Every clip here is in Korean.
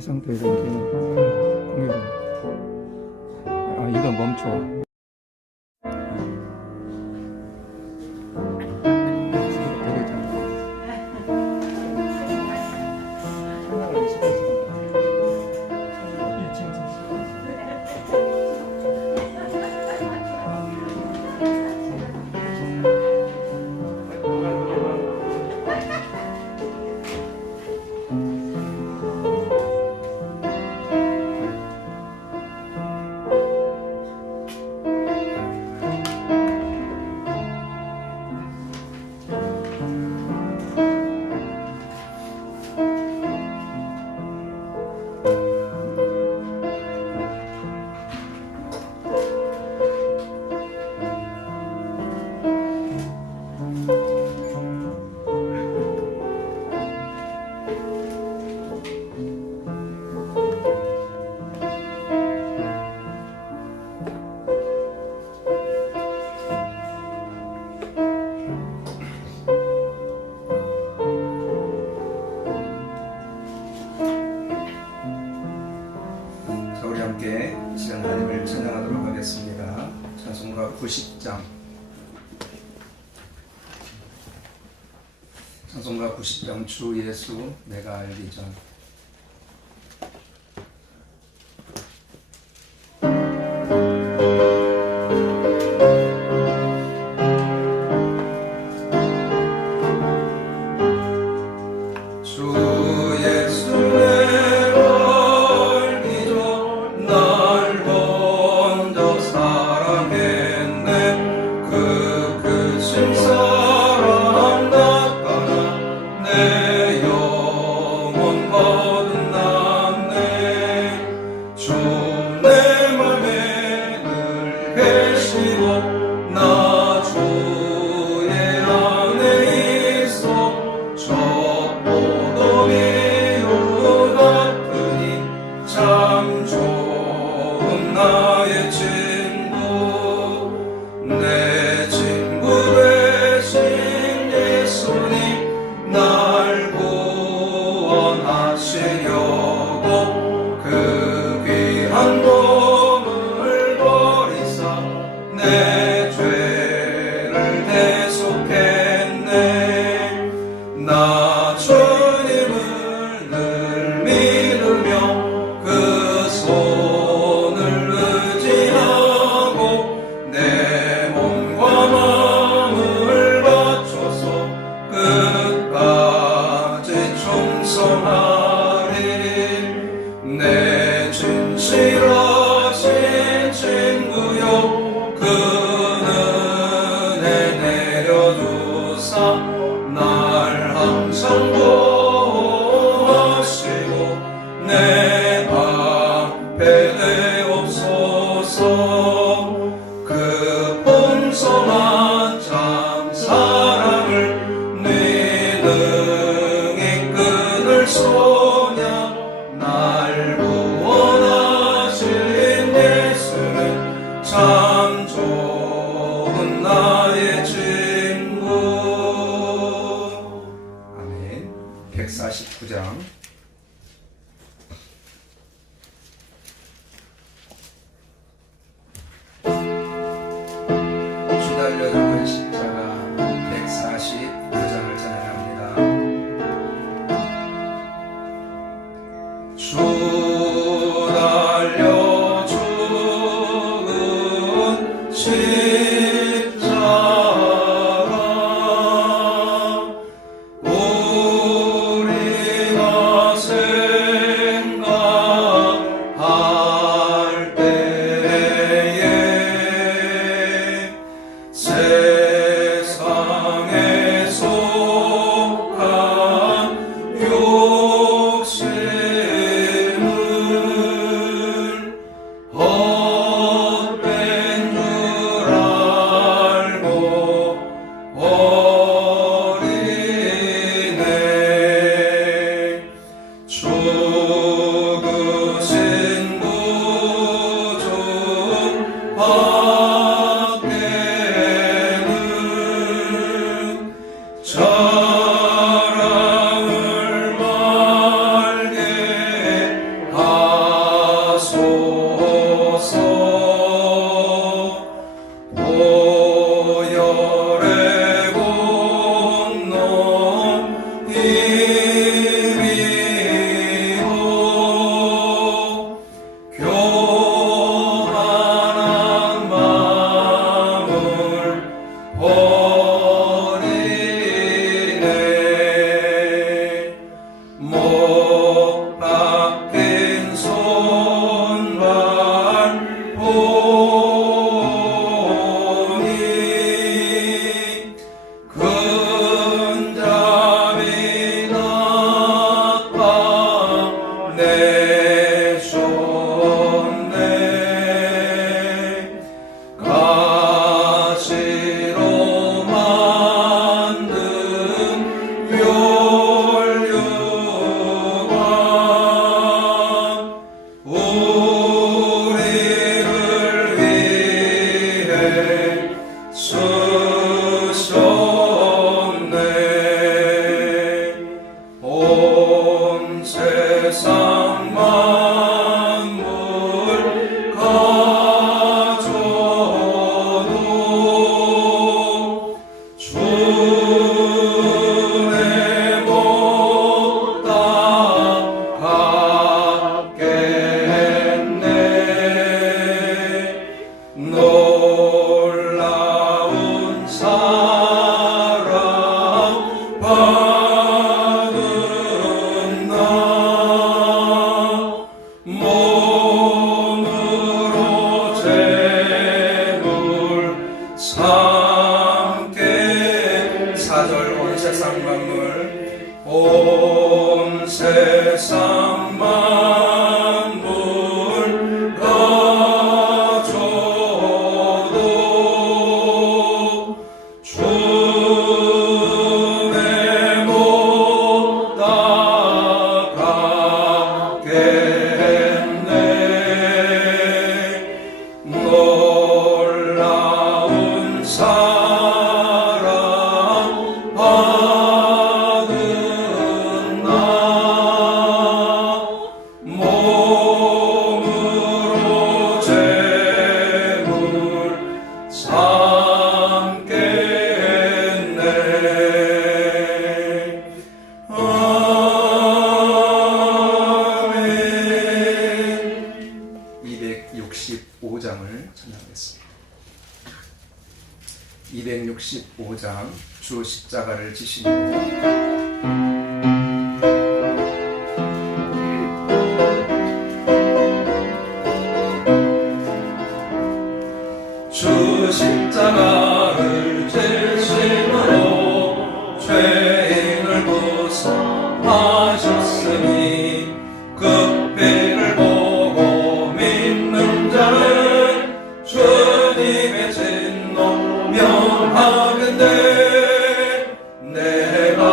이 상태에서 이제 공유를 이거 멈춰. 함께 시간 하나님을 찬양하도록 하겠습니다. 찬송가 90장. 찬송가 90장 주 예수 내가 알기 전. 아멘. 149장. 주 달려 죽은 십자가 149장을 찬양합니다. 주 달려 죽은 십자가 우리가 세상 만물 가져도 주의 못 따라가겠네. 놀라운 사랑 받은 나 몸으로 재물 삼게. 4절 온 세상 만물 온 세상 만물 가져도 주의 못 따라가겠네. 놀라운 사랑 받은 나 몸으로 재물 삼겠네. 아멘. 265장을 찬양하겠습니다. 265장 주 십자가를 지시고. 주 십자가를 지심으로 죄인을 구속하셨으니 그 피를 보고 믿는 자는 주님의 진노 면하겠네. 내가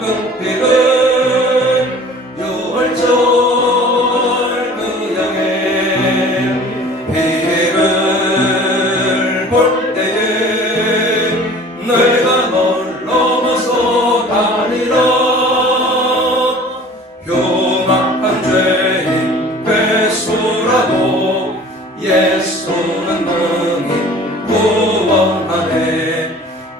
그 피를 유월절 그 양의 피를 볼 때에 내가 널 넘어서 가리라. 흉악한 죄인 괴수라도 예수는 능히 구원하네.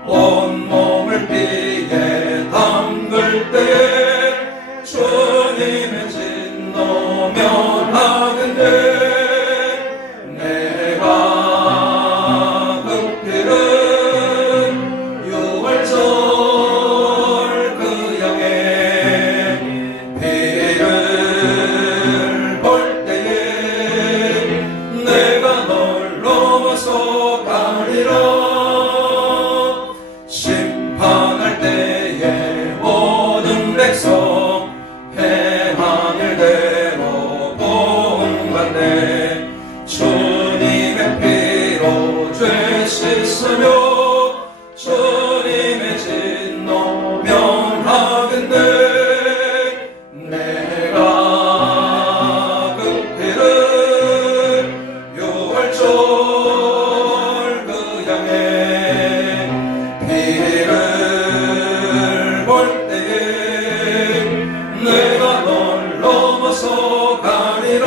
온몸을 피에 담글 때에 주님의 진노 면하겠네. 내가 그 피를 유월절 그 양의 피를 볼 때에 내가 널 넘어서 가리라. 심판할 때에 모든 백성 행한 일대로 공받네. 주님의 피로 죄 씻으며 주님의 진노 면하겠네. 내가 그 피를 유월절 그 양의 피를 볼 때에 내가 널 넘어서 가리라.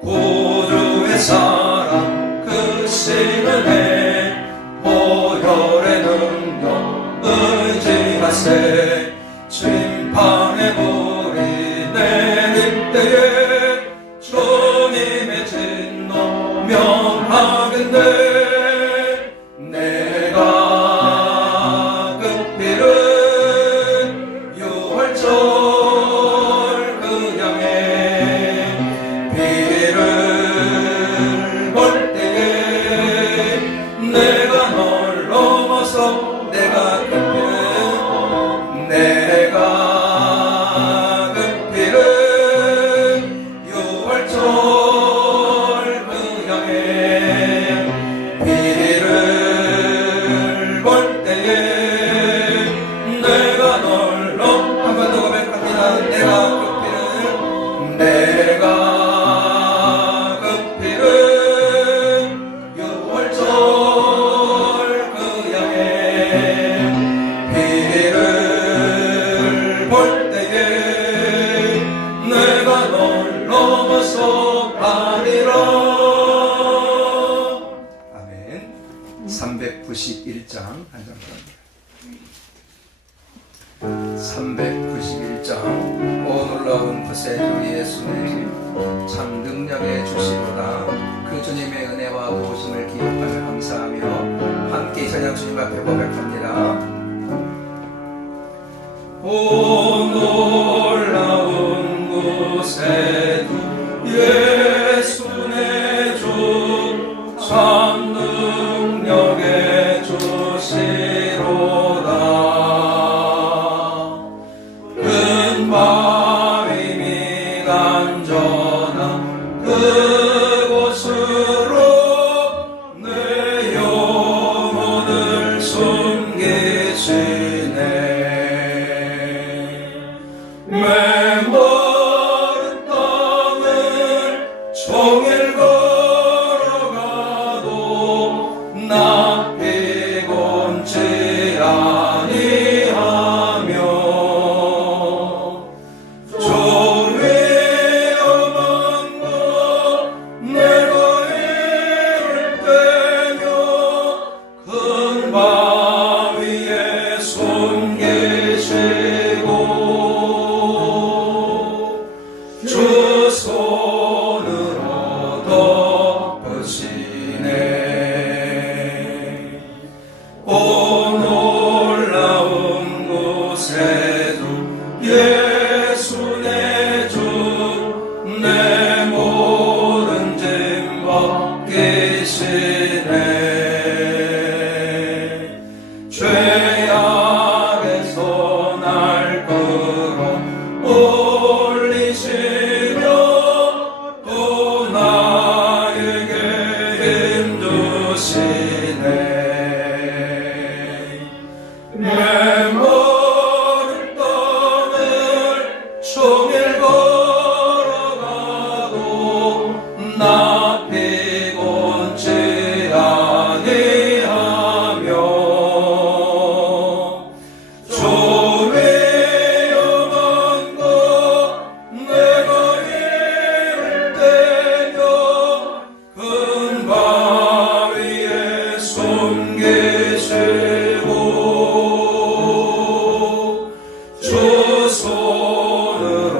구주의 사랑 그 신을 해 보혈의 능력 의지하세. 심판의 불이 내릴 때에 주님의 진노 면하겠네. 내가 그 피를 유월절 그 양의 피를 볼 때에 내가 널 넘어서 내가 그 피를 내가 391장 오 놀라운 구세주 예수의 참 능력의 주시로다. 그 주님의 은혜와 도우심을 기억하며 감사하며 함께 찬양 주님 앞에 고백합니다. 오 놀라운 구세주 예수 내 주 참 능력의 주시로다. 큰 바위 및 안전한 그곳으로 내 영혼을 숨기시네. 메마른 땅을 종일 걸어가도 나 피곤치 아니하며 저 위험한 곳 내가 이를 때며 큰 바위에 숨기시고 주 손으로 덮으시네. 오 놀라운 구세주 예수 내 주 내 모든 짐 벗기시네. 죄악에서 날 끌어 올리시며 또 나에게 힘 주시네. 메마른 땅을 종일 걸어가도 나 피곤치 아니하며 저 위험한 곳 내가 이를 때며 큰 바위에 숨기시고 주 손으로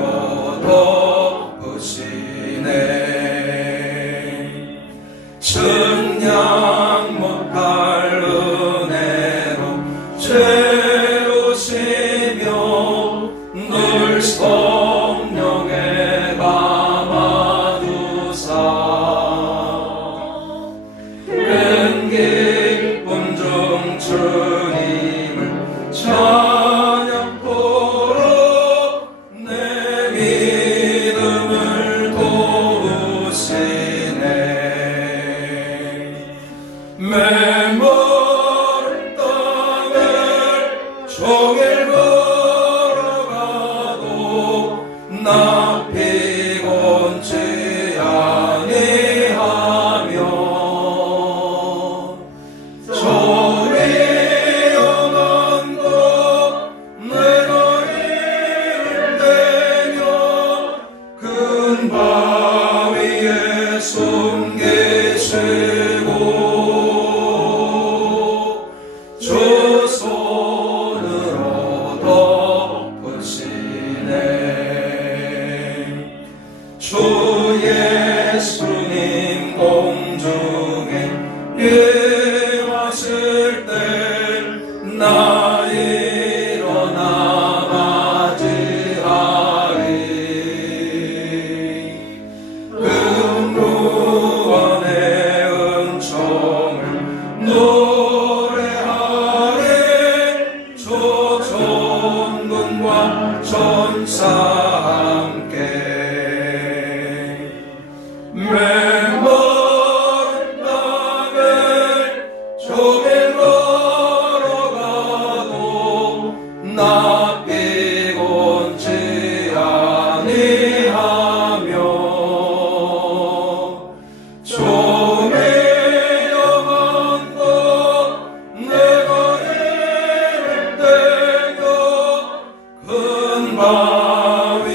덮으시네. 측량 못할 은혜로 채우시며 늘 성령에 감아주사 큰 기쁨 중 주님을 찬양토록 내 믿음을 도우시네. 메마른 땅을 종일 걸어가도 나 피곤치 아니하며 저 위험한 곳 내가 이를 때며 큰 바위에 숨기시고 주 손으로 덮으시네. 주 예수님 공중에 임하실 때 나 일어나 맞이하리. 금구원의 은총을 노래하리. 조종군과 전사 함께 메마른 땅을 종일 걸어가도 나 피곤치 아니하며 저 위험한 곳 내가 이를 때며 큰 바위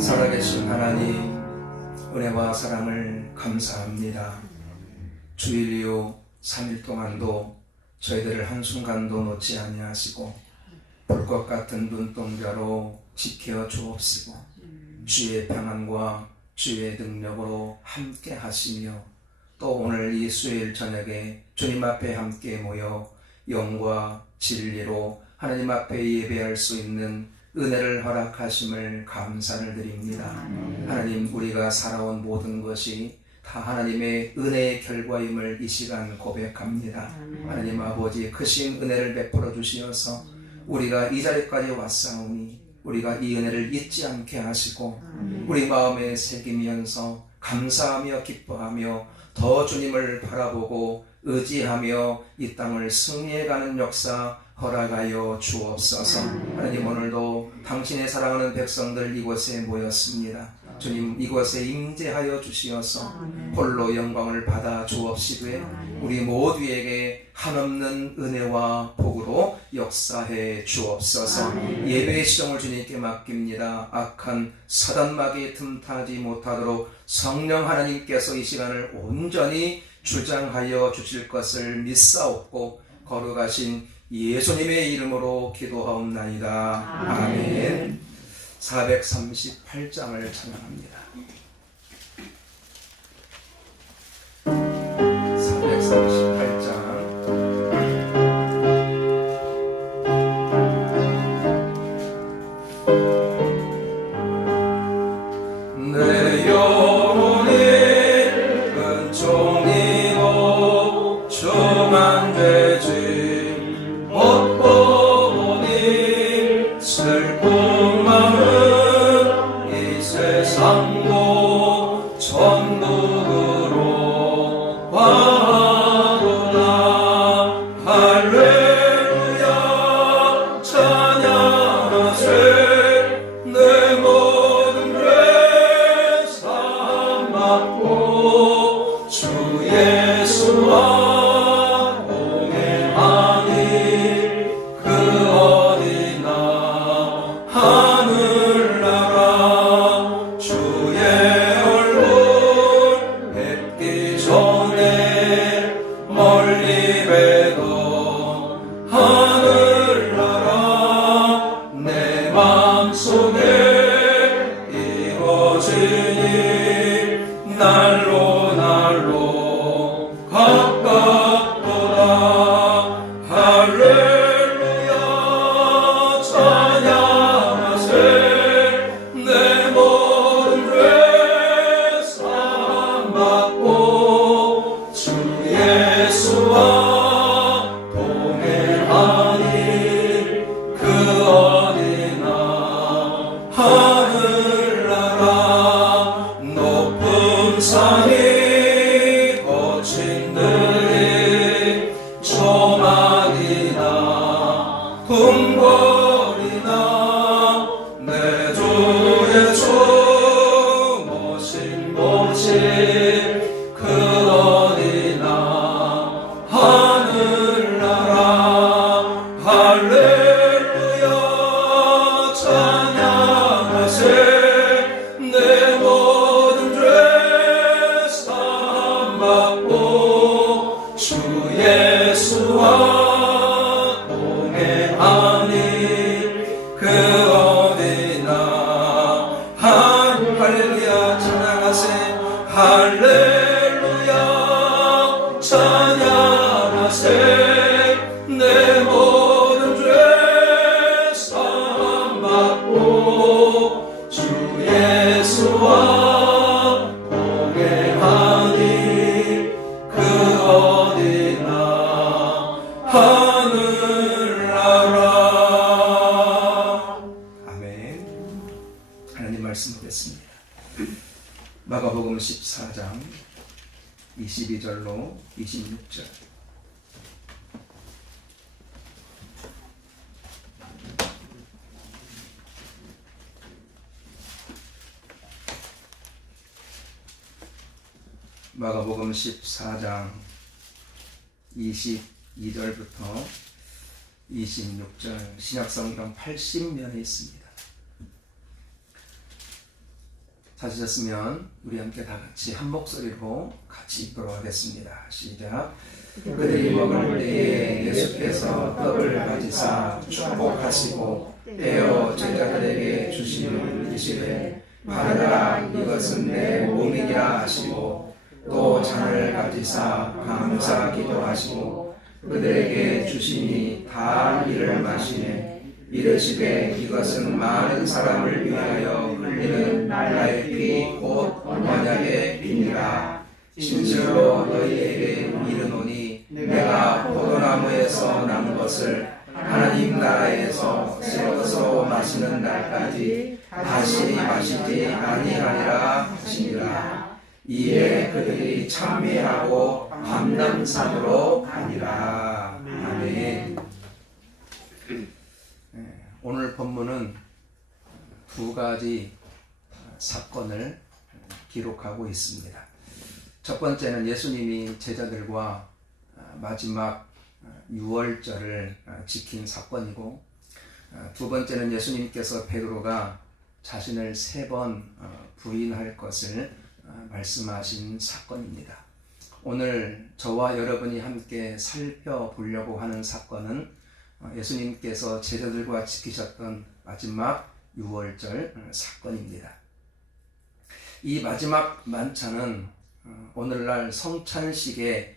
살아계신 하나님, 은혜와 사랑을 감사합니다. 주일 이후 3일 동안도 저희들을 한순간도 놓지 아니하시고 불꽃 같은 눈동자로 지켜 주옵시고 주의 평안과 주의 능력으로 함께 하시며 또 오늘 이 수요일 저녁에 주님 앞에 함께 모여 영과 진리로 하나님 앞에 예배할 수 있는 은혜를 허락하심을 감사를 드립니다. 하나님, 우리가 살아온 모든 것이 다 하나님의 은혜의 결과임을 이 시간 고백합니다. 하나님 아버지, 크신 은혜를 베풀어 주시어서 우리가 이 자리까지 왔사오니 우리가 이 은혜를 잊지 않게 하시고 우리 마음에 새기면서 감사하며 기뻐하며 더 주님을 바라보고 의지하며 이 땅을 승리해가는 역사 허락하여 주옵소서. 하나님, 오늘도 당신의 사랑하는 백성들 이곳에 모였습니다. 주님, 이곳에 임재하여 주시어서 홀로 영광을 받아 주옵시되 우리 모두에게 한없는 은혜와 복으로 역사해 주옵소서. 예배의 시정을 주님께 맡깁니다. 악한 사단막이 틈타지 못하도록 성령 하나님께서 이 시간을 온전히 주장하여 주실 것을 믿사옵고 거룩하신 예수님의 이름으로 기도하옵나이다. 아멘. 438장을 찬양합니다. 438장. 내 영혼이 은총이고 주만 되지 못고 보니 슬픈 마음은 이 세상도 천국으로 와도다. 할렐루야 찬양하세. 내 모든 죄 사함받고 주 예수와 동행하니 그 어디나 하늘나라 주의 얼굴 뵙기 전에 멀리 뵈도 하늘나라 내 맘속에 이루어지니 날로 날로 가깝도다. 할렐루야 찬양하세. 내 모든 죄 사함받고 주 예수와 동행하니 그 어디나 하늘나라 높은 산이 거친 들이 조막이나 궁궐이나 내 주 예수 모신 곳이 그 어디나 하늘나라. 할렐루야 찬양하세. 내 모든 죄 사함받고 주 예수와 동행하니 그 어디나 할렐루야 찬양하세. 할렐루야 찬양하세. 내 모든 죄 사함받고 주 예수와 동행하니 그 어디나 하늘나라. 아멘. 하나님 말씀 보겠습니다. 마가복음 14장 22절로 26절. 마가복음 14장 22절부터 26절 신약성경 80면에 있습니다. 찾으셨으면 우리 함께 다 같이 한 목소리로 같이 읽도록 하겠습니다. 시작. 그들이 먹을 때에 예수께서 떡을 가지사 축복하시고 떼어 제자들에게 주시며 이르시되 받으라 이것은 내 몸이니라 하시고 또 잔을 가지사 감사 기도하시고 그들에게 주시니 다 이를 마시매 이르시되 이것은 많은 사람을 위하여 흘리는 나의 피 곧 언약의 피니라. 진실로 너희에게 이르노니 내가 포도나무에서 난 것을 하나님 나라에서 새 것으로 마시는 날까지 다시 마시지 아니하리라 하시니라. 이에 그들이 찬미하고 감람산으로 가니라. 아멘. 오늘 본문은 두 가지 사건을 기록하고 있습니다. 첫 번째는 예수님이 제자들과 마지막 유월절을 지킨 사건이고, 두 번째는 예수님께서 베드로가 자신을 3번 부인할 것을 말씀하신 사건입니다. 오늘 저와 여러분이 함께 살펴보려고 하는 사건은 예수님께서 제자들과 지키셨던 마지막 유월절 사건입니다. 이 마지막 만찬은 오늘날 성찬식의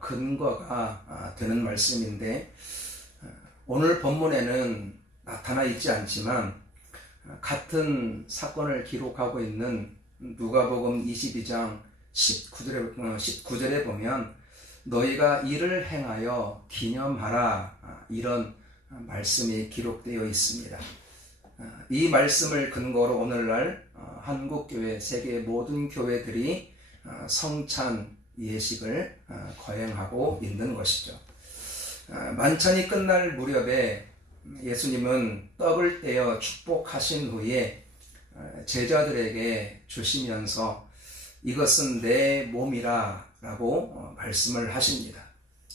근거가 되는 말씀인데, 오늘 본문에는 나타나 있지 않지만 같은 사건을 기록하고 있는 누가복음 22장 19절에 보면 너희가 이를 행하여 기념하라, 이런 말씀이 기록되어 있습니다. 이 말씀을 근거로 오늘날 한국교회, 세계 모든 교회들이 성찬 예식을 거행하고 있는 것이죠. 만찬이 끝날 무렵에 예수님은 떡을 떼어 축복하신 후에 제자들에게 주시면서 이것은 내 몸이라 라고 말씀을 하십니다.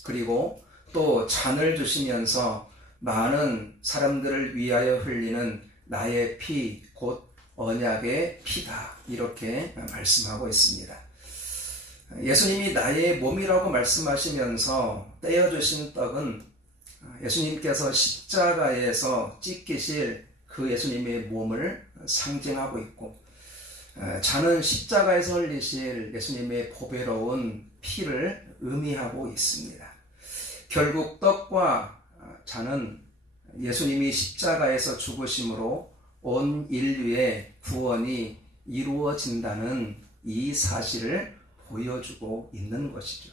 그리고 또 잔을 주시면서 많은 사람들을 위하여 흘리는 나의 피, 곧 언약의 피다, 이렇게 말씀하고 있습니다. 예수님이 나의 몸이라고 말씀하시면서 떼어주신 떡은 예수님께서 십자가에서 찢기실 그 예수님의 몸을 상징하고 있고, 잔은 십자가에서 흘리실 예수님의 보배로운 피를 의미하고 있습니다. 결국 떡과 잔은 예수님이 십자가에서 죽으심으로 온 인류의 구원이 이루어진다는 이 사실을 보여주고 있는 것이죠.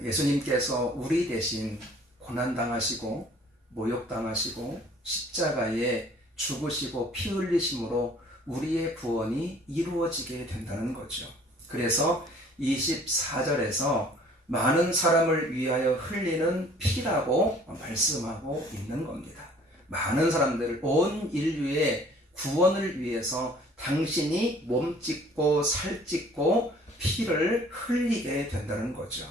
예수님께서 우리 대신 고난당하시고 모욕당하시고 십자가에 죽으시고 피 흘리심으로 우리의 구원이 이루어지게 된다는 거죠. 그래서 24절에서 많은 사람을 위하여 흘리는 피라고 말씀하고 있는 겁니다. 많은 사람들, 온 인류의 구원을 위해서 당신이 몸 찢고 살 찢고 피를 흘리게 된다는 거죠.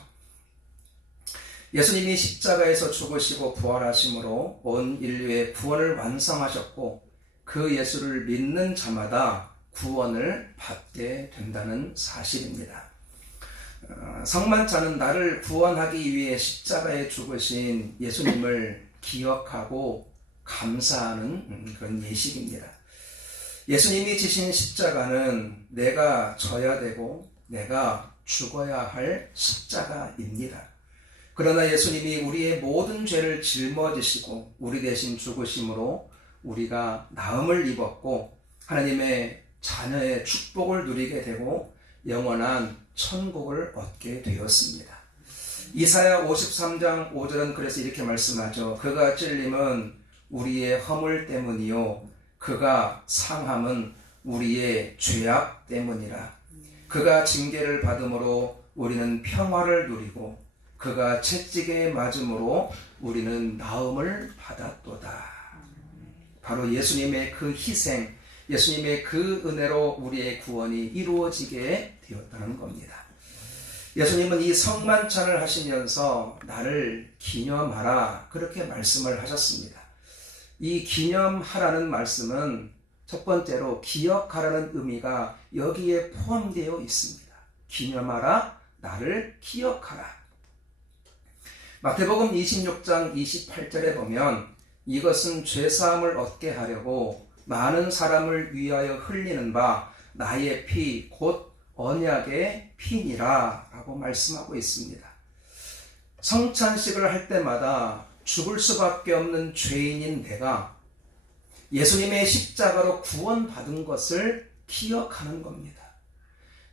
예수님이 십자가에서 죽으시고 부활하심으로 온 인류의 구원을 완성하셨고, 그 예수를 믿는 자마다 구원을 받게 된다는 사실입니다. 성만찬은 나를 구원하기 위해 십자가에 죽으신 예수님을 기억하고 감사하는 그런 예식입니다. 예수님이 지신 십자가는 내가 져야 되고 내가 죽어야 할 십자가입니다. 그러나 예수님이 우리의 모든 죄를 짊어지시고 우리 대신 죽으심으로 우리가 나음을 입었고 하나님의 자녀의 축복을 누리게 되고 영원한 천국을 얻게 되었습니다. 이사야 53장 5절은 그래서 이렇게 말씀하죠. 그가 찔림은 우리의 허물 때문이요 그가 상함은 우리의 죄악 때문이라. 그가 징계를 받음으로 우리는 평화를 누리고 그가 채찍에 맞음으로 우리는 나음을 받았도다. 바로 예수님의 그 희생, 예수님의 그 은혜로 우리의 구원이 이루어지게 되었다는 겁니다. 예수님은 이 성만찬을 하시면서 나를 기념하라, 그렇게 말씀을 하셨습니다. 이 기념하라는 말씀은 첫 번째로 기억하라는 의미가 여기에 포함되어 있습니다. 기념하라, 나를 기억하라. 마태복음 26장 28절에 보면 이것은 죄사함을 얻게 하려고 많은 사람을 위하여 흘리는 바 나의 피 곧 언약의 피니라 라고 말씀하고 있습니다. 성찬식을 할 때마다 죽을 수밖에 없는 죄인인 내가 예수님의 십자가로 구원받은 것을 기억하는 겁니다.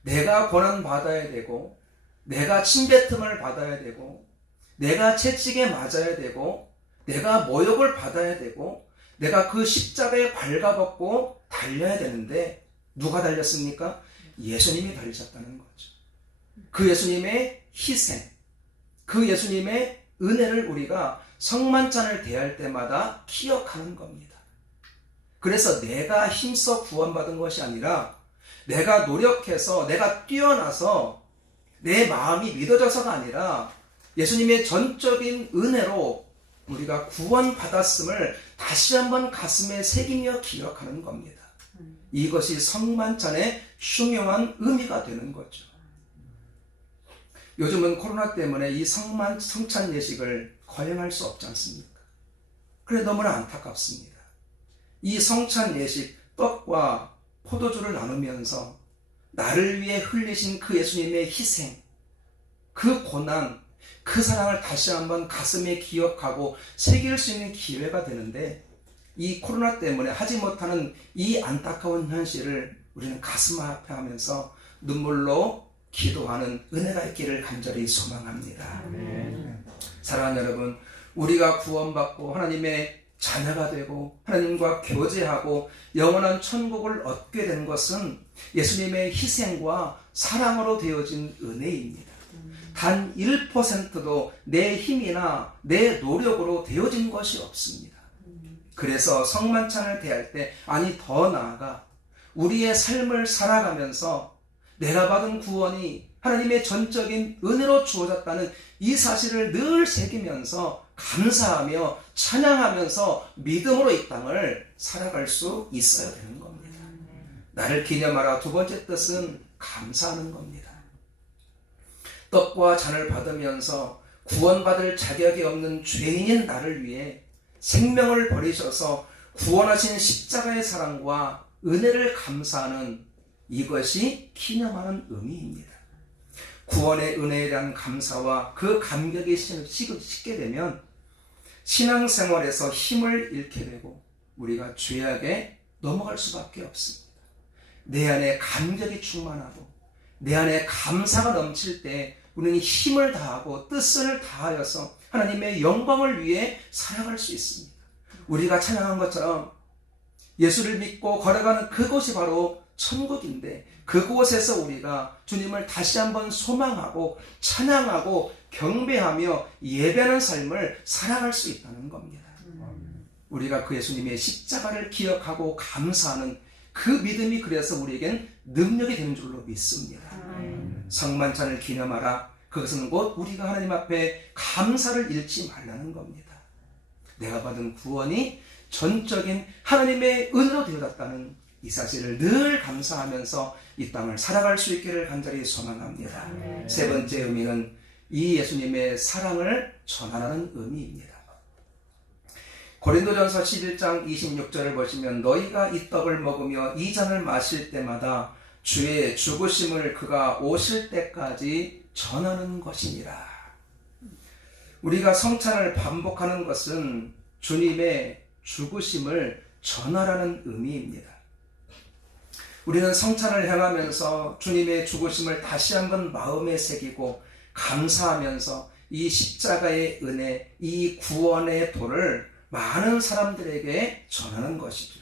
내가 고난받아야 되고, 내가 침뱉음을 받아야 되고, 내가 채찍에 맞아야 되고, 내가 모욕을 받아야 되고, 내가 그 십자가에 발가벗고 달려야 되는데 누가 달렸습니까? 예수님이 달리셨다는 거죠. 그 예수님의 희생, 그 예수님의 은혜를 우리가 성만찬을 대할 때마다 기억하는 겁니다. 그래서 내가 힘써 구원받은 것이 아니라 내가 노력해서, 내가 뛰어나서, 내 마음이 믿어져서가 아니라 예수님의 전적인 은혜로 우리가 구원받았음을 다시 한번 가슴에 새기며 기억하는 겁니다. 이것이 성만찬의 흉흉한 의미가 되는 거죠. 요즘은 코로나 때문에 이 성찬 예식을 거행할 수 없지 않습니까? 그래 너무나 안타깝습니다. 이 성찬 예식, 떡과 포도주를 나누면서 나를 위해 흘리신 그 예수님의 희생, 그 고난, 그 사랑을 다시 한번 가슴에 기억하고 새길 수 있는 기회가 되는데, 이 코로나 때문에 하지 못하는 이 안타까운 현실을 우리는 가슴 아파하면서 눈물로 기도하는 은혜가 있기를 간절히 소망합니다. 사랑하는 여러분, 우리가 구원받고 하나님의 자녀가 되고 하나님과 교제하고 영원한 천국을 얻게 된 것은 예수님의 희생과 사랑으로 되어진 은혜입니다. 단 1%도 내 힘이나 내 노력으로 되어진 것이 없습니다. 그래서 성만찬을 대할 때, 아니 더 나아가 우리의 삶을 살아가면서 내가 받은 구원이 하나님의 전적인 은혜로 주어졌다는 이 사실을 늘 새기면서 감사하며 찬양하면서 믿음으로 이 땅을 살아갈 수 있어야 되는 겁니다. 나를 기념하라 두 번째 뜻은 감사하는 겁니다. 떡과 잔을 받으면서 구원받을 자격이 없는 죄인인 나를 위해 생명을 버리셔서 구원하신 십자가의 사랑과 은혜를 감사하는, 이것이 기념하는 의미입니다. 구원의 은혜에 대한 감사와 그 감격이 식게 되면 신앙생활에서 힘을 잃게 되고 우리가 죄악에 넘어갈 수밖에 없습니다. 내 안에 감격이 충만하고 내 안에 감사가 넘칠 때 우리는 힘을 다하고 뜻을 다하여서 하나님의 영광을 위해 살아갈 수 있습니다. 우리가 찬양한 것처럼 예수를 믿고 걸어가는 그곳이 바로 천국인데, 그곳에서 우리가 주님을 다시 한번 소망하고 찬양하고 경배하며 예배하는 삶을 살아갈 수 있다는 겁니다. 우리가 그 예수님의 십자가를 기억하고 감사하는 그 믿음이 그래서 우리에겐 능력이 되는 줄로 믿습니다. 성만찬을 기념하라. 그것은 곧 우리가 하나님 앞에 감사를 잃지 말라는 겁니다. 내가 받은 구원이 전적인 하나님의 은혜로 되어졌다는 이 사실을 늘 감사하면서 이 땅을 살아갈 수 있기를 간절히 소망합니다. 세 번째 의미는 이 예수님의 사랑을 전하라는 의미입니다. 고린도전서 11장 26절을 보시면 너희가 이 떡을 먹으며 이 잔을 마실 때마다 주의 죽으심을 그가 오실 때까지 전하는 것이니라. 우리가 성찬을 반복하는 것은 주님의 죽으심을 전하라는 의미입니다. 우리는 성찬을 향하면서 주님의 죽으심을 다시 한번 마음에 새기고 감사하면서 이 십자가의 은혜, 이 구원의 도를 많은 사람들에게 전하는 것이죠.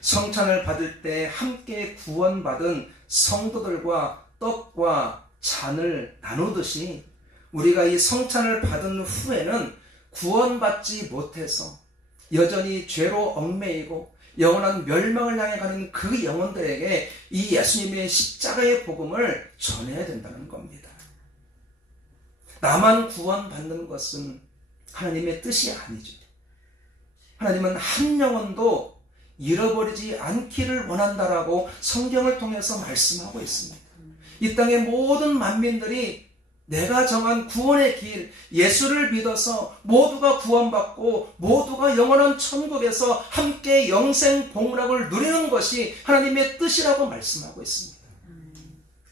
성찬을 받을 때 함께 구원받은 성도들과 떡과 잔을 나누듯이 우리가 이 성찬을 받은 후에는 구원받지 못해서 여전히 죄로 얽매이고 영원한 멸망을 향해 가는 그 영혼들에게 이 예수님의 십자가의 복음을 전해야 된다는 겁니다. 나만 구원받는 것은 하나님의 뜻이 아니죠. 하나님은 한 영혼도 잃어버리지 않기를 원한다라고 성경을 통해서 말씀하고 있습니다. 이 땅의 모든 만민들이 내가 정한 구원의 길, 예수를 믿어서 모두가 구원받고 모두가 영원한 천국에서 함께 영생 복락을 누리는 것이 하나님의 뜻이라고 말씀하고 있습니다.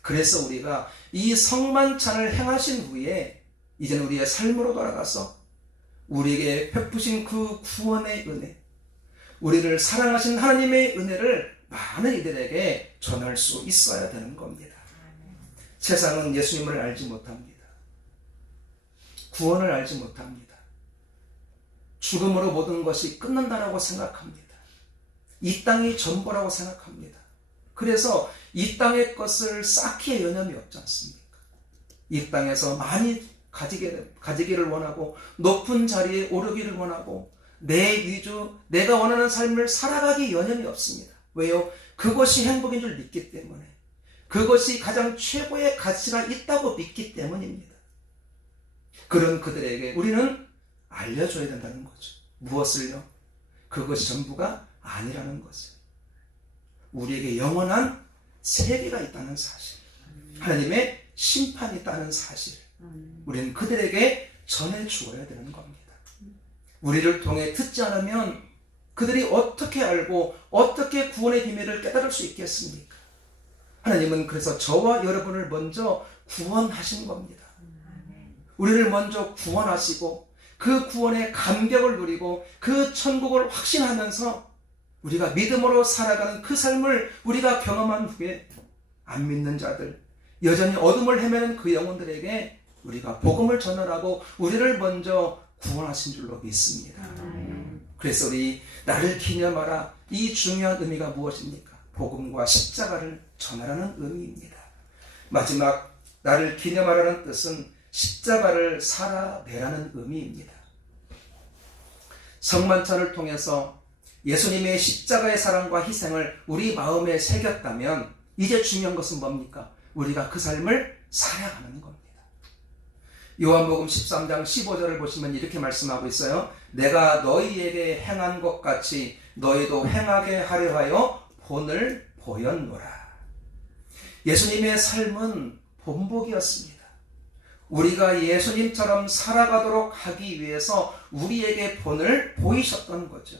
그래서 우리가 이 성만찬을 행하신 후에 이제는 우리의 삶으로 돌아가서 우리에게 베푸신 그 구원의 은혜, 우리를 사랑하신 하나님의 은혜를 많은 이들에게 전할 수 있어야 되는 겁니다. 세상은 예수님을 알지 못합니다. 구원을 알지 못합니다. 죽음으로 모든 것이 끝난다라고 생각합니다. 이 땅이 전부라고 생각합니다. 그래서 이 땅의 것을 쌓기에 여념이 없지 않습니까? 이 땅에서 많이 가지기를 원하고 높은 자리에 오르기를 원하고 내 위주, 내가 원하는 삶을 살아가기 여념이 없습니다. 왜요? 그것이 행복인 줄 믿기 때문에, 그것이 가장 최고의 가치가 있다고 믿기 때문입니다. 그런 그들에게 우리는 알려줘야 된다는 거죠. 무엇을요? 그것이 전부가 아니라는 것을. 우리에게 영원한 세계가 있다는 사실, 하나님의 심판이 있다는 사실, 우리는 그들에게 전해 주어야 되는 겁니다. 우리를 통해 듣지 않으면 그들이 어떻게 알고 어떻게 구원의 비밀을 깨달을 수 있겠습니까? 하나님은 그래서 저와 여러분을 먼저 구원하신 겁니다. 우리를 먼저 구원하시고 그 구원의 감격을 누리고 그 천국을 확신하면서 우리가 믿음으로 살아가는 그 삶을 우리가 경험한 후에 안 믿는 자들, 여전히 어둠을 헤매는 그 영혼들에게 우리가 복음을 전하라고 우리를 먼저 구원하신 줄로 믿습니다. 그래서 우리 나를 기념하라, 이 중요한 의미가 무엇입니까? 복음과 십자가를 전하라는 의미입니다. 마지막 나를 기념하라는 뜻은 십자가를 살아내라는 의미입니다. 성만찬을 통해서 예수님의 십자가의 사랑과 희생을 우리 마음에 새겼다면 이제 중요한 것은 뭡니까? 우리가 그 삶을 살아가는 겁니다. 요한복음 13장 15절을 보시면 이렇게 말씀하고 있어요. 내가 너희에게 행한 것 같이 너희도 행하게 하려 하여 본을 보였노라. 예수님의 삶은 본복이었습니다. 우리가 예수님처럼 살아가도록 하기 위해서 우리에게 본을 보이셨던 거죠.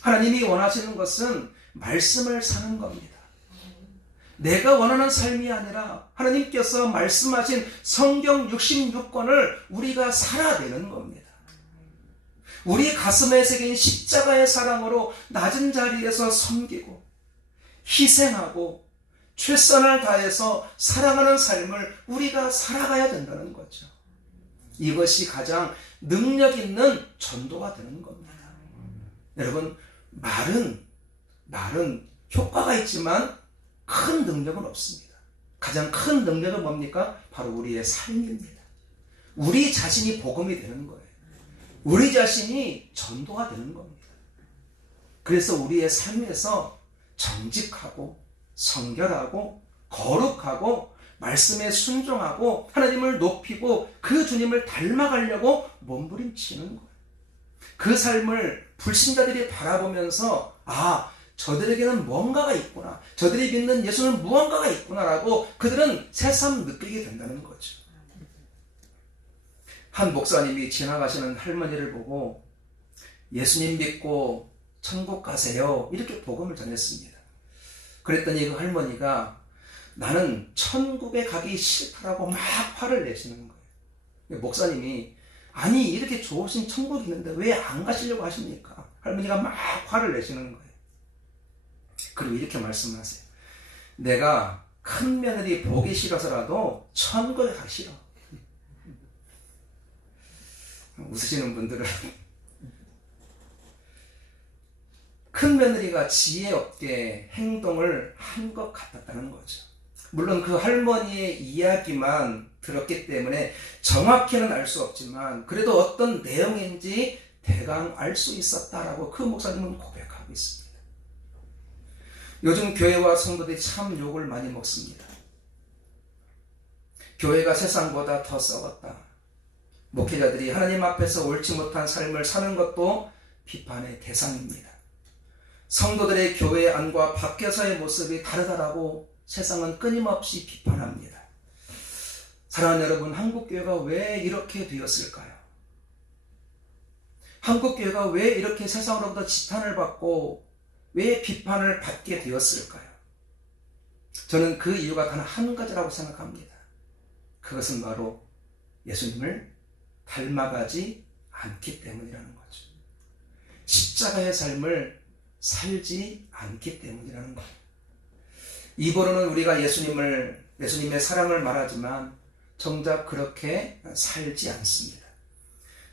하나님이 원하시는 것은 말씀을 사는 겁니다. 내가 원하는 삶이 아니라 하나님께서 말씀하신 성경 66권을 우리가 살아내는 겁니다. 우리 가슴에 새긴 십자가의 사랑으로 낮은 자리에서 섬기고 희생하고 최선을 다해서 사랑하는 삶을 우리가 살아가야 된다는 거죠. 이것이 가장 능력 있는 전도가 되는 겁니다. 여러분, 말은 효과가 있지만 큰 능력은 없습니다. 가장 큰 능력은 뭡니까? 바로 우리의 삶입니다. 우리 자신이 복음이 되는 거예요. 우리 자신이 전도가 되는 겁니다. 그래서 우리의 삶에서 정직하고 성결하고 거룩하고 말씀에 순종하고 하나님을 높이고 그 주님을 닮아가려고 몸부림치는 거예요. 그 삶을 불신자들이 바라보면서 저들에게는 뭔가가 있구나, 저들이 믿는 예수는 무언가가 있구나라고 그들은 새삼 느끼게 된다는 거죠. 한 목사님이 지나가시는 할머니를 보고 예수님 믿고 천국 가세요 이렇게 복음을 전했습니다. 그랬더니 그 할머니가 나는 천국에 가기 싫다라고 막 화를 내시는 거예요. 목사님이 아니 이렇게 좋으신 천국이 있는데 왜 안 가시려고 하십니까? 할머니가 막 화를 내시는 거예요. 그리고 이렇게 말씀하세요. 내가 큰 며느리 보기 싫어서라도 천국에 가기 싫어. 웃으시는 분들은 큰 며느리가 지혜 없게 행동을 한 것 같았다는 거죠. 물론 그 할머니의 이야기만 들었기 때문에 정확히는 알 수 없지만 그래도 어떤 내용인지 대강 알 수 있었다라고 그 목사님은 고백하고 있습니다. 요즘 교회와 성도들이 참 욕을 많이 먹습니다. 교회가 세상보다 더 썩었다. 목회자들이 하나님 앞에서 옳지 못한 삶을 사는 것도 비판의 대상입니다. 성도들의 교회 안과 밖에서의 모습이 다르다라고 세상은 끊임없이 비판합니다. 사랑하는 여러분, 한국교회가 왜 이렇게 되었을까요? 한국교회가 왜 이렇게 세상으로부터 지탄을 받고 왜 비판을 받게 되었을까요? 저는 그 이유가 단 한 가지라고 생각합니다. 그것은 바로 예수님을 닮아가지 않기 때문이라는 거죠. 십자가의 삶을 살지 않기 때문이라는 거예요. 입으로는 우리가 예수님의 사랑을 말하지만 정작 그렇게 살지 않습니다.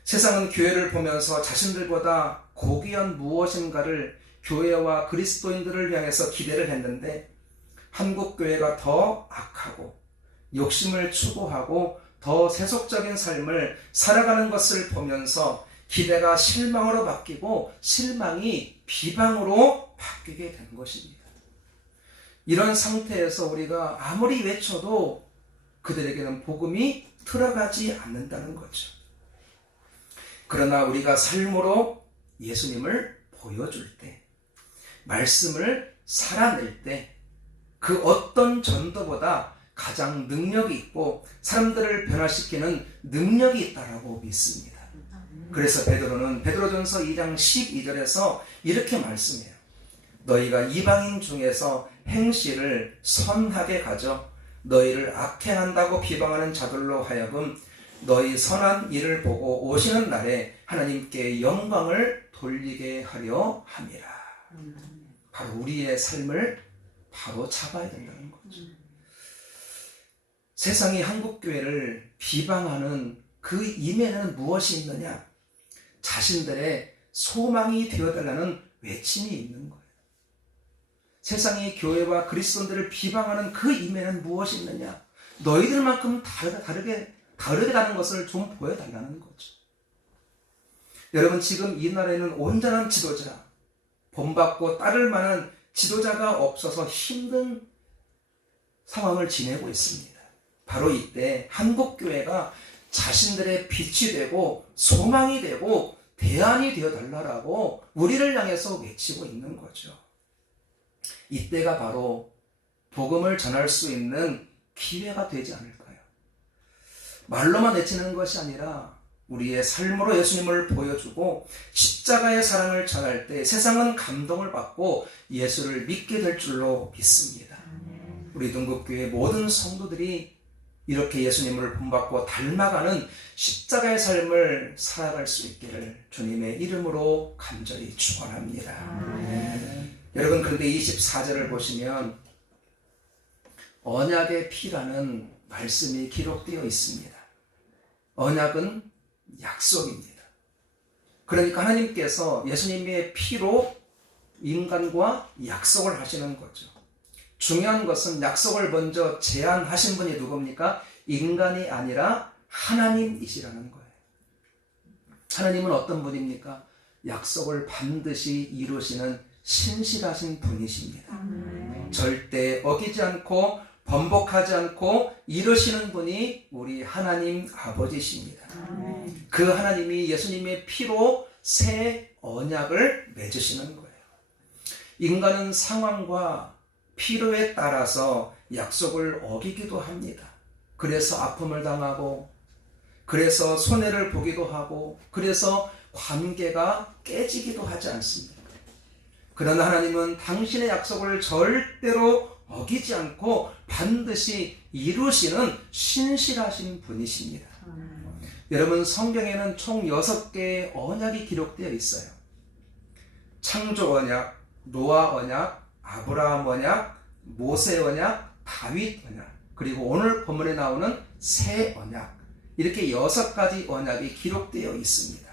세상은 교회를 보면서 자신들보다 고귀한 무엇인가를 교회와 그리스도인들을 향해서 기대를 했는데 한국 교회가 더 악하고 욕심을 추구하고 더 세속적인 삶을 살아가는 것을 보면서 기대가 실망으로 바뀌고 실망이 비방으로 바뀌게 된 것입니다. 이런 상태에서 우리가 아무리 외쳐도 그들에게는 복음이 들어가지 않는다는 거죠. 그러나 우리가 삶으로 예수님을 보여줄 때, 말씀을 살아낼 때 그 어떤 전도보다 가장 능력이 있고 사람들을 변화시키는 능력이 있다라고 믿습니다. 그래서 베드로전서 2장 12절에서 이렇게 말씀해요. 너희가 이방인 중에서 행실을 선하게 가져 너희를 악행한다고 비방하는 자들로 하여금 너희 선한 일을 보고 오시는 날에 하나님께 영광을 돌리게 하려 함이라. 바로 우리의 삶을 바로 잡아야 된다는 거죠. 세상이 한국교회를 비방하는 그 이면에는 무엇이 있느냐? 자신들의 소망이 되어달라는 외침이 있는 거예요. 세상이 교회와 그리스도인들을 비방하는 그 이면에는 무엇이 있느냐? 너희들만큼 다르게 다른 것을 좀 보여달라는 거죠. 여러분, 지금 이 나라에는 온전한 지도자, 본받고 따를 만한 지도자가 없어서 힘든 상황을 지내고 있습니다. 바로 이때 한국교회가 자신들의 빛이 되고 소망이 되고 대안이 되어달라고 우리를 향해서 외치고 있는 거죠. 이때가 바로 복음을 전할 수 있는 기회가 되지 않을까요? 말로만 외치는 것이 아니라 우리의 삶으로 예수님을 보여주고 십자가의 사랑을 전할 때 세상은 감동을 받고 예수를 믿게 될 줄로 믿습니다. 우리 동국교회 모든 성도들이 이렇게 예수님을 본받고 닮아가는 십자가의 삶을 살아갈 수 있기를 주님의 이름으로 간절히 축원합니다. 여러분, 그런데 24절을 보시면 언약의 피라는 말씀이 기록되어 있습니다. 언약은 약속입니다. 그러니까 하나님께서 예수님의 피로 인간과 약속을 하시는 거죠. 중요한 것은 약속을 먼저 제안하신 분이 누굽니까? 인간이 아니라 하나님이시라는 거예요. 하나님은 어떤 분입니까? 약속을 반드시 이루시는 신실하신 분이십니다. 절대 어기지 않고 번복하지 않고 이루시는 분이 우리 하나님 아버지십니다. 그 하나님이 예수님의 피로 새 언약을 맺으시는 거예요. 인간은 상황과 필요에 따라서 약속을 어기기도 합니다. 그래서 아픔을 당하고, 그래서 손해를 보기도 하고, 그래서 관계가 깨지기도 하지 않습니까? 그러나 하나님은 당신의 약속을 절대로 어기지 않고 반드시 이루시는 신실하신 분이십니다. 여러분, 성경에는 총 6개의 언약이 기록되어 있어요. 창조 언약, 노아 언약, 아브라함 언약, 모세 언약, 다윗 언약, 그리고 오늘 본문에 나오는 새 언약, 이렇게 6가지 언약이 기록되어 있습니다.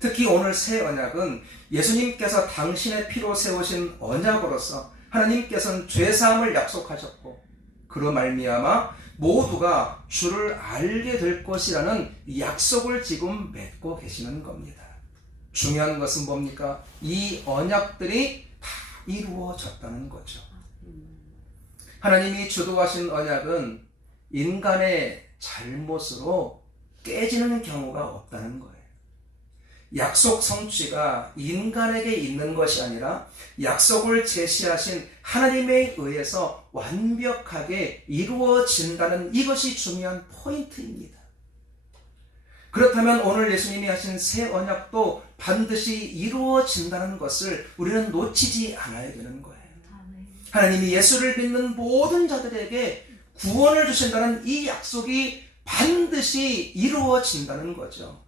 특히 오늘 새 언약은 예수님께서 당신의 피로 세우신 언약으로서 하나님께서는 죄사함을 약속하셨고 그로 말미암아 모두가 주를 알게 될 것이라는 약속을 지금 맺고 계시는 겁니다. 중요한 것은 뭡니까? 이 언약들이 다 이루어졌다는 거죠. 하나님이 주도하신 언약은 인간의 잘못으로 깨지는 경우가 없다는 거예요. 약속 성취가 인간에게 있는 것이 아니라 약속을 제시하신 하나님에 의해서 완벽하게 이루어진다는 이것이 중요한 포인트입니다. 그렇다면 오늘 예수님이 하신 새 언약도 반드시 이루어진다는 것을 우리는 놓치지 않아야 되는 거예요. 하나님이 예수를 믿는 모든 자들에게 구원을 주신다는 이 약속이 반드시 이루어진다는 거죠.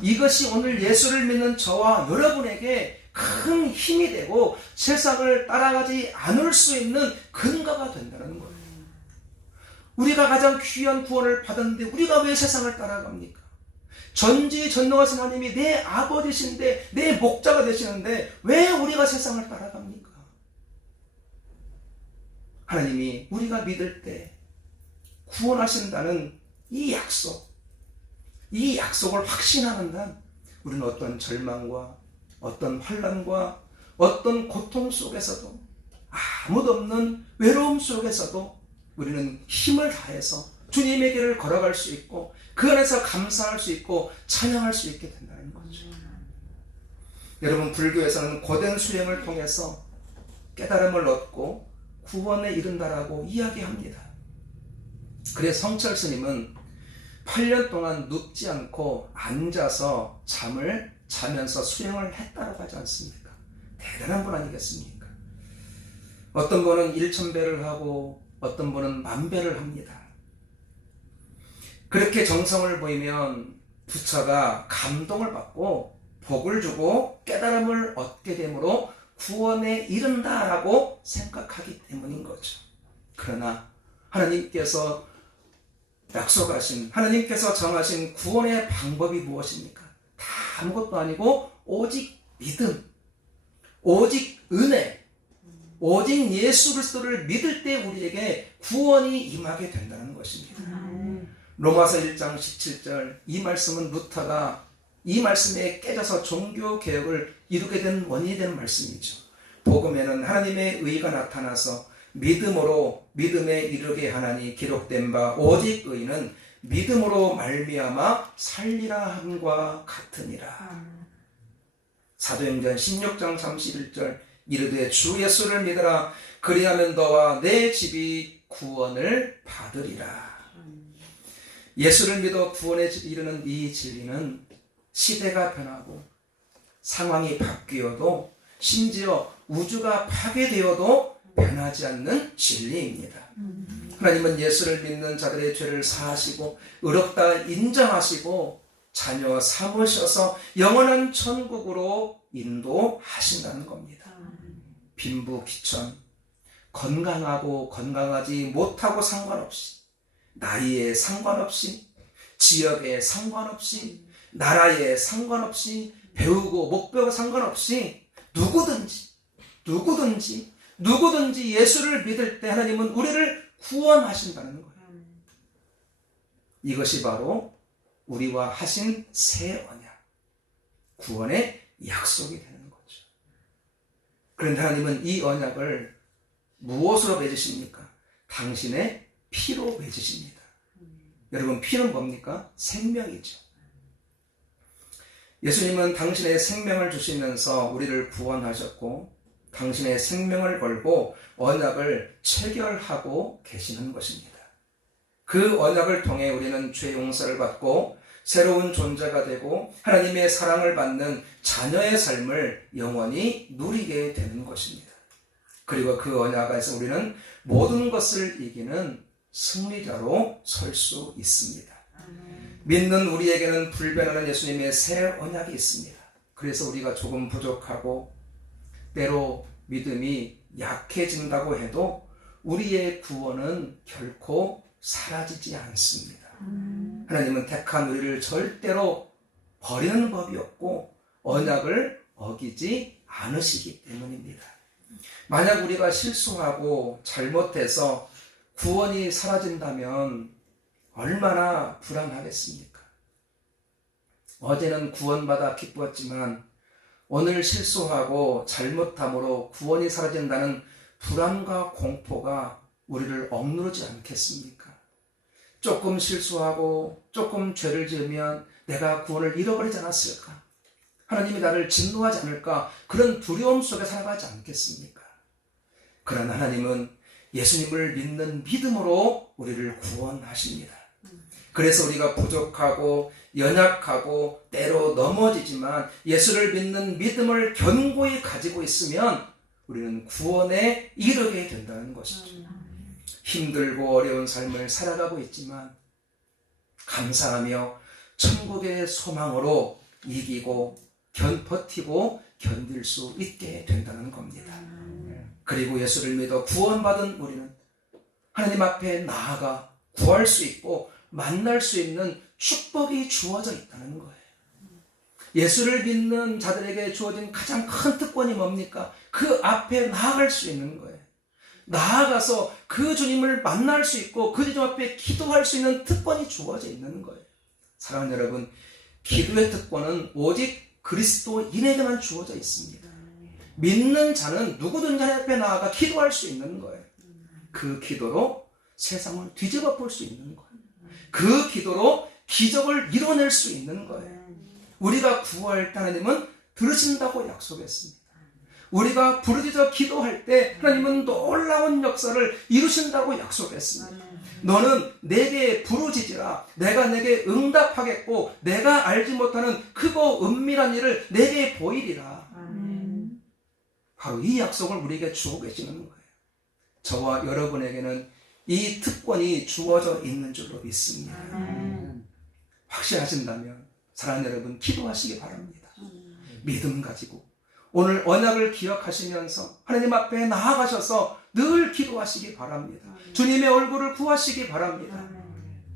이것이 오늘 예수를 믿는 저와 여러분에게 큰 힘이 되고 세상을 따라가지 않을 수 있는 근거가 된다는 거예요. 우리가 가장 귀한 구원을 받았는데 우리가 왜 세상을 따라갑니까? 전지전능하신 하나님이 내 아버지신데 내 목자가 되시는데 왜 우리가 세상을 따라갑니까? 하나님이 우리가 믿을 때 구원하신다는 이 약속을 확신하는 한 우리는 어떤 절망과 어떤 환난과 어떤 고통 속에서도 아무도 없는 외로움 속에서도 우리는 힘을 다해서 주님의 길을 걸어갈 수 있고 그 안에서 감사할 수 있고 찬양할 수 있게 된다는 거죠. 여러분, 불교에서는 고된 수행을 통해서 깨달음을 얻고 구원에 이른다라고 이야기합니다. 그래서 성철 스님은 8년 동안 눕지 않고 앉아서 잠을 자면서 수행을 했다고 하지 않습니까? 대단한 분 아니겠습니까? 어떤 분은 1000배를 하고 어떤 분은 10,000배를 합니다. 그렇게 정성을 보이면 부처가 감동을 받고 복을 주고 깨달음을 얻게 되므로 구원에 이른다라고 생각하기 때문인 거죠. 그러나 하나님께서 약속하신, 하나님께서 정하신 구원의 방법이 무엇입니까? 다 아무것도 아니고 오직 믿음, 오직 은혜, 오직 예수 그리스도를 믿을 때 우리에게 구원이 임하게 된다는 것입니다. 로마서 1장 17절, 이 말씀은 루터가 이 말씀에 깨져서 종교개혁을 이루게 된 원인이 되는 말씀이죠. 복음에는 하나님의 의가 나타나서 믿음으로 믿음에 이르게 하나니 기록된 바 오직 의는 믿음으로 말미암아 살리라 함과 같으니라. 사도행전 16장 31절, 이르되 주 예수를 믿으라 그리하면 너와 내 집이 구원을 받으리라. 예수를 믿어 구원에 이르는 이 진리는 시대가 변하고 상황이 바뀌어도 심지어 우주가 파괴되어도 변하지 않는 진리입니다. 하나님은 예수를 믿는 자들의 죄를 사하시고 의롭다 인정하시고 자녀 삼으셔서 영원한 천국으로 인도하신다는 겁니다. 빈부귀천, 건강하고 건강하지 못하고 상관없이, 나이에 상관없이, 지역에 상관없이, 나라에 상관없이, 배우고 못 배우고 상관없이 누구든지 예수를 믿을 때 하나님은 우리를 구원하신다는 거예요. 이것이 바로 우리와 하신 새 언약, 구원의 약속이 되는 거죠. 그런데 하나님은 이 언약을 무엇으로 맺으십니까? 당신의 피로 맺으십니다. 여러분, 피는 뭡니까? 생명이죠. 예수님은 당신의 생명을 주시면서 우리를 구원하셨고 당신의 생명을 걸고 언약을 체결하고 계시는 것입니다. 그 언약을 통해 우리는 죄 용서를 받고 새로운 존재가 되고 하나님의 사랑을 받는 자녀의 삶을 영원히 누리게 되는 것입니다. 그리고 그 언약 안에서 우리는 모든 것을 이기는 승리자로 설 수 있습니다. 믿는 우리에게는 불변하는 예수님의 새 언약이 있습니다. 그래서 우리가 조금 부족하고 때로 믿음이 약해진다고 해도 우리의 구원은 결코 사라지지 않습니다. 하나님은 택한 우리를 절대로 버리는 법이 없고 언약을 어기지 않으시기 때문입니다. 만약 우리가 실수하고 잘못해서 구원이 사라진다면 얼마나 불안하겠습니까? 어제는 구원받아 기뻤지만 오늘 실수하고 잘못함으로 구원이 사라진다는 불안과 공포가 우리를 억누르지 않겠습니까? 조금 실수하고 조금 죄를 지으면 내가 구원을 잃어버리지 않았을까? 하나님이 나를 진노하지 않을까 그런 두려움 속에 살아가지 않겠습니까? 그러나 하나님은 예수님을 믿는 믿음으로 우리를 구원하십니다. 그래서 우리가 부족하고 연약하고 때로 넘어지지만 예수를 믿는 믿음을 견고히 가지고 있으면 우리는 구원에 이르게 된다는 것이죠. 힘들고 어려운 삶을 살아가고 있지만 감사하며 천국의 소망으로 이기고 버티고 견딜 수 있게 된다는 겁니다. 그리고 예수를 믿어 구원받은 우리는 하나님 앞에 나아가 구할 수 있고 만날 수 있는 축복이 주어져 있다는 거예요. 예수를 믿는 자들에게 주어진 가장 큰 특권이 뭡니까? 그 앞에 나아갈 수 있는 거예요. 나아가서 그 주님을 만날 수 있고 그 주님 앞에 기도할 수 있는 특권이 주어져 있는 거예요. 사랑하는 여러분, 기도의 특권은 오직 그리스도인에게만 주어져 있습니다. 믿는 자는 누구든지 하나님 앞에 나아가 기도할 수 있는 거예요. 그 기도로 세상을 뒤집어 볼 수 있는 거예요. 그 기도로 기적을 이뤄낼 수 있는 거예요. 우리가 구할 때 하나님은 들으신다고 약속했습니다. 우리가 부르짖어 기도할 때 하나님은 놀라운 역사를 이루신다고 약속했습니다. 너는 내게 부르짖으라. 내가 내게 응답하겠고 내가 알지 못하는 크고 은밀한 일을 내게 보이리라. 바로 이 약속을 우리에게 주고 계시는 거예요. 저와 여러분에게는 이 특권이 주어져 있는 줄로 믿습니다. 확신하신다면 사랑하는 여러분, 기도하시기 바랍니다. 믿음 가지고 오늘 언약을 기억하시면서 하나님 앞에 나아가셔서 늘 기도하시기 바랍니다. 주님의 얼굴을 구하시기 바랍니다.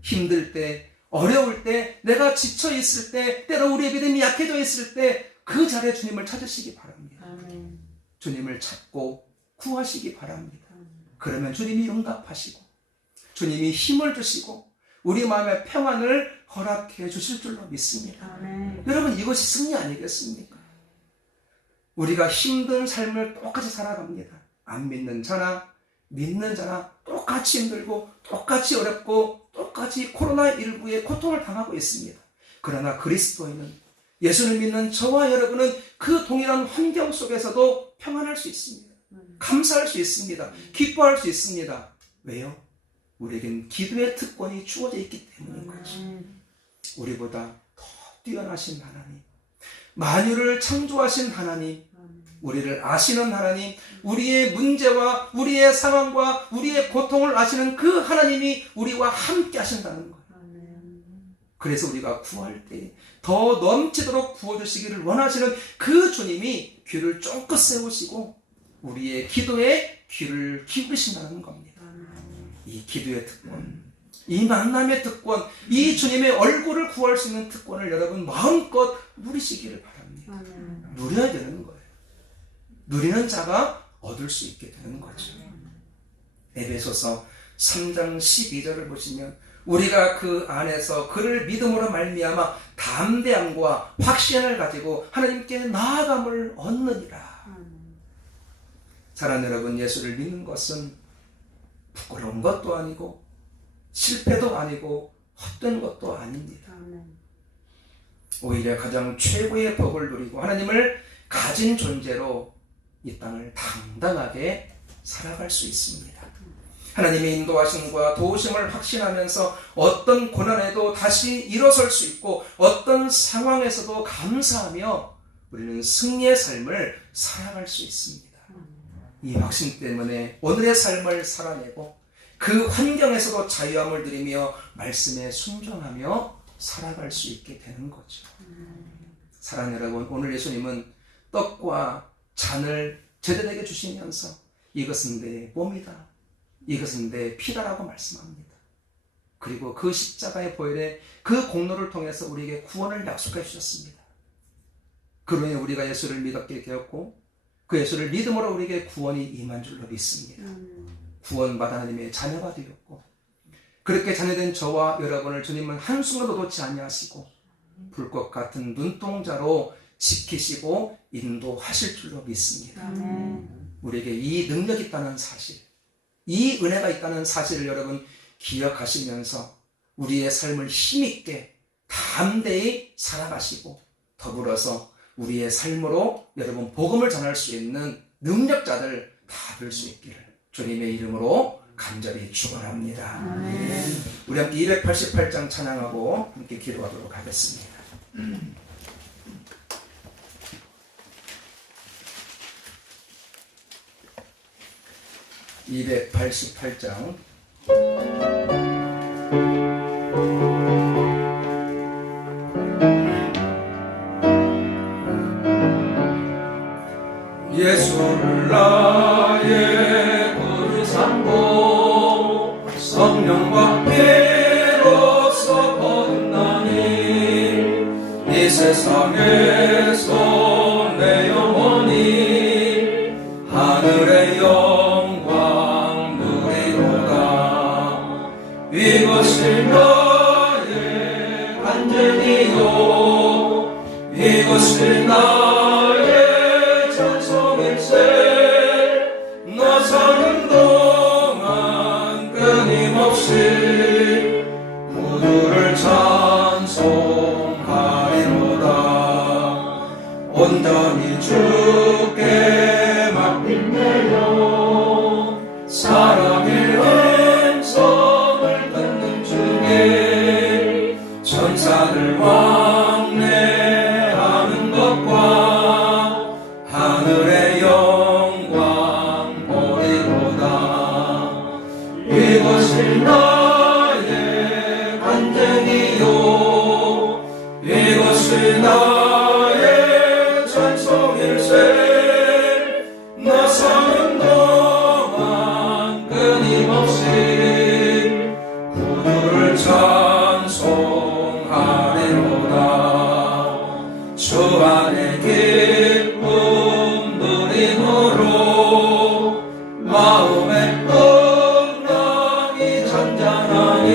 힘들 때, 어려울 때, 내가 지쳐 있을 때, 때로 우리의 믿음이 약해져 있을 때 그 자리에 주님을 찾으시기 바랍니다. 주님을 찾고 구하시기 바랍니다. 그러면 주님이 응답하시고 주님이 힘을 주시고 우리 마음의 평안을 허락해 주실 줄로 믿습니다. 여러분, 이것이 승리 아니겠습니까? 우리가 힘든 삶을 똑같이 살아갑니다. 안 믿는 자나 믿는 자나 똑같이 힘들고 똑같이 어렵고 똑같이 코로나19의 고통을 당하고 있습니다. 그러나 그리스도인은, 예수를 믿는 저와 여러분은 그 동일한 환경 속에서도 평안할 수 있습니다. 감사할 수 있습니다. 기뻐할 수 있습니다. 왜요? 우리에겐 기도의 특권이 주어져 있기 때문인 거죠. 우리보다 더 뛰어나신 하나님, 만유를 창조하신 하나님, 우리를 아시는 하나님, 우리의 문제와 우리의 상황과 우리의 고통을 아시는 그 하나님이 우리와 함께 하신다는 거예요. 그래서 우리가 구할 때 더 넘치도록 부어주시기를 원하시는 그 주님이 귀를 쫑긋 세우시고 우리의 기도에 귀를 기울이신다는 겁니다. 이 기도의 특권, 이 만남의 특권, 이 주님의 얼굴을 구할 수 있는 특권을 여러분 마음껏 누리시기를 바랍니다. 누려야 되는 거예요. 누리는 자가 얻을 수 있게 되는 거죠. 에베소서 3장 12절을 보시면 우리가 그 안에서 그를 믿음으로 말미암아 담대함과 확신을 가지고 하나님께 나아감을 얻느니라. 사랑하는 여러분, 예수를 믿는 것은 부끄러운 것도 아니고 실패도 아니고 헛된 것도 아닙니다. 오히려 가장 최고의 복을 누리고 하나님을 가진 존재로 이 땅을 당당하게 살아갈 수 있습니다. 하나님의 인도하심과 도우심을 확신하면서 어떤 고난에도 다시 일어설 수 있고 어떤 상황에서도 감사하며 우리는 승리의 삶을 살아갈 수 있습니다. 이 확신 때문에 오늘의 삶을 살아내고 그 환경에서도 자유함을 누리며 말씀에 순종하며 살아갈 수 있게 되는 거죠. 사랑하는 여러분, 오늘 예수님은 떡과 잔을 제자들에게 주시면서 이것은 내 몸이다, 이것은 내 피다라고 말씀합니다. 그리고 그 십자가의 보혈의 그 공로를 통해서 우리에게 구원을 약속해 주셨습니다. 그러니 우리가 예수를 믿었게 되었고 그 예수를 믿음으로 우리에게 구원이 임한 줄로 믿습니다. 구원받은 하나님의 자녀가 되었고 그렇게 자녀된 저와 여러분을 주님은 한순간도 놓지 아니하시고 불꽃 같은 눈동자로 지키시고 인도하실 줄로 믿습니다. 우리에게 이 능력이 있다는 사실, 이 은혜가 있다는 사실을 여러분 기억하시면서 우리의 삶을 힘있게 담대히 살아가시고 더불어서 우리의 삶으로 여러분 복음을 전할 수 있는 능력자들 다 될 수 있기를 주님의 이름으로 간절히 축원합니다. 우리 함께 288장 찬양하고 함께 기도하도록 하겠습니다. 288장 예수를 나의 구주 삼고 성령과 피로써 거듭나니 이 세상에서 내 영혼이 하늘의 영광 누리로다. 이것이 나의 간증이요 이것이 나의 찬송일세. 나 사는 동안 끊임없이 구주를 찬송하리로다. 온전히 주께 맡기매요 사랑의 음성을 듣는 중에 천사들 왕래하는 것과 하늘의 영광 보리로다. 이것이 나의 간증이요 이것이 나의 찬송일세. 나 사는 동안 끊임없이 구주를 찬송하리로다. 주 안에 기쁨 누림으로 마음의 풍랑이 잔잔하니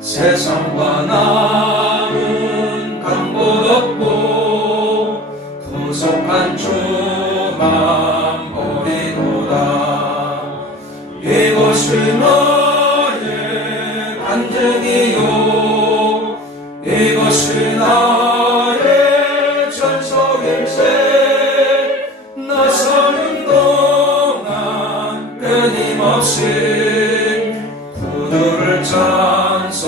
세상과 나는 간 곳 없고 구속한 주만 보리도다. 이것이 나의 간증이요 이것이 나의 찬송일세. 나 사는 동안 끊임없이 구주를 찬송.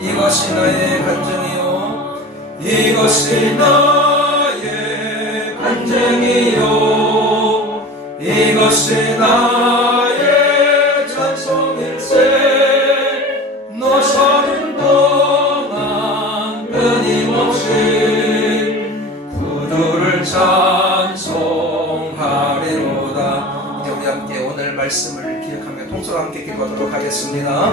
이것이 나의 간증이요 이것이 나의 간증이요 이것이 나의 찬송일세. 너 사는 동안 끊임없이 구주를 찬송하리로다. 이제 우리 함께 오늘 말씀을 기억하며 통솔 함께 기도하도록 하겠습니다.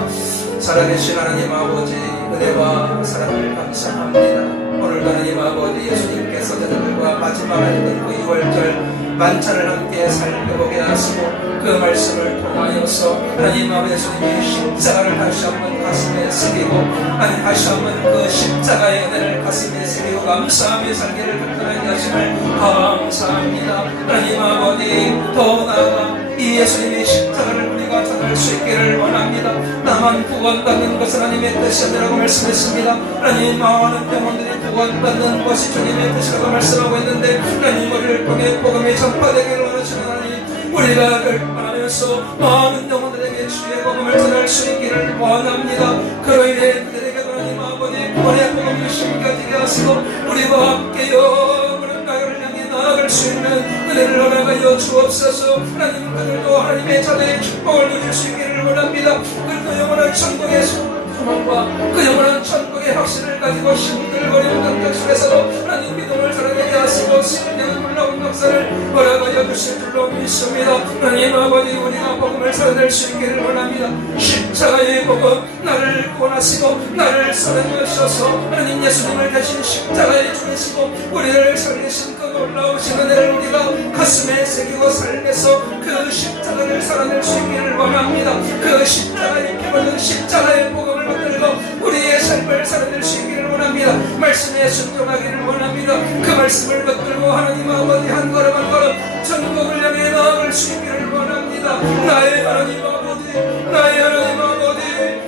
살아계신 하나님 아버지 은혜와 사랑을 감사합니다. 오늘도 하나님 아버지 예수님께서 저들과 마지막 하시는 그 2월절 만찬을 함께 살펴보게 하시고 그 말씀을 통하여서 하나님 아버지 예수님이 십자가를 다시 한번 가슴에 새기고 하나님 다시 한번 그 십자가의 은혜를 가슴에 새기고 감사하며 살기를 간절하게 하심을 감사합니다. 하나님 아버지 더 나아가 이 예수님의 십자가를 우리가 전할 수 있기를 원합니다. 나만 구원받는 것은 하나님의 뜻이 아니라고 말씀했습니다. 하나님 많은 영혼들이 구원받는 것이 주님의 뜻이라고 말씀하고 있는데 하나님 우리를 통해 복음이 전파되기를 원하시는 하나님 우리가 결단하여서 많은 영혼들에게 주의 복음을 전할 수 있기를 원합니다. 그로 인해 그들에게도 하나님 아버지 구원의 복음이 심겨지게 하시고 우리와 함께 영원한 나라를 향해 나아갈 수 있는 은혜를 허락하여 주옵소서. 하나님 그들도 하나님의 자녀의 축복을 누릴 수 있기를 원합니다. 그들도 영원한 천국의 소망과 그 영원한 천국의 확신을 가지고 힘들거리는 감격 속에서도 하나님 믿음을 살아내게 하시고 신령한 놀라운 역사를 허락하여 주실 줄로 믿습니다. 하나님 아버지 우리가 복음을 살아낼 수 있기를 원합니다. 십자가의 복음 나를 구원하시고 나를 사랑하셔서 하나님 예수님을 대신 십자가에 죽이시고 우리를 살리신 그 놀라우신 은혜를 우리가 가슴에 새기고 삶에서 그 십자가를 살아낼 수 있기를 원합니다. 그 십자가의 피로는 십자가의 복음을 붙들고 우리의 삶을 살아낼 수 있기를 원합니다. 말씀에 순종하기를 원합니다. 그 말씀을 붙들고 하나님 아버지 한 걸음 한 걸음 천국을 향해 나아갈 수 있기를 원합니다. 나의 하나님 아버지 나의 하나님 아버지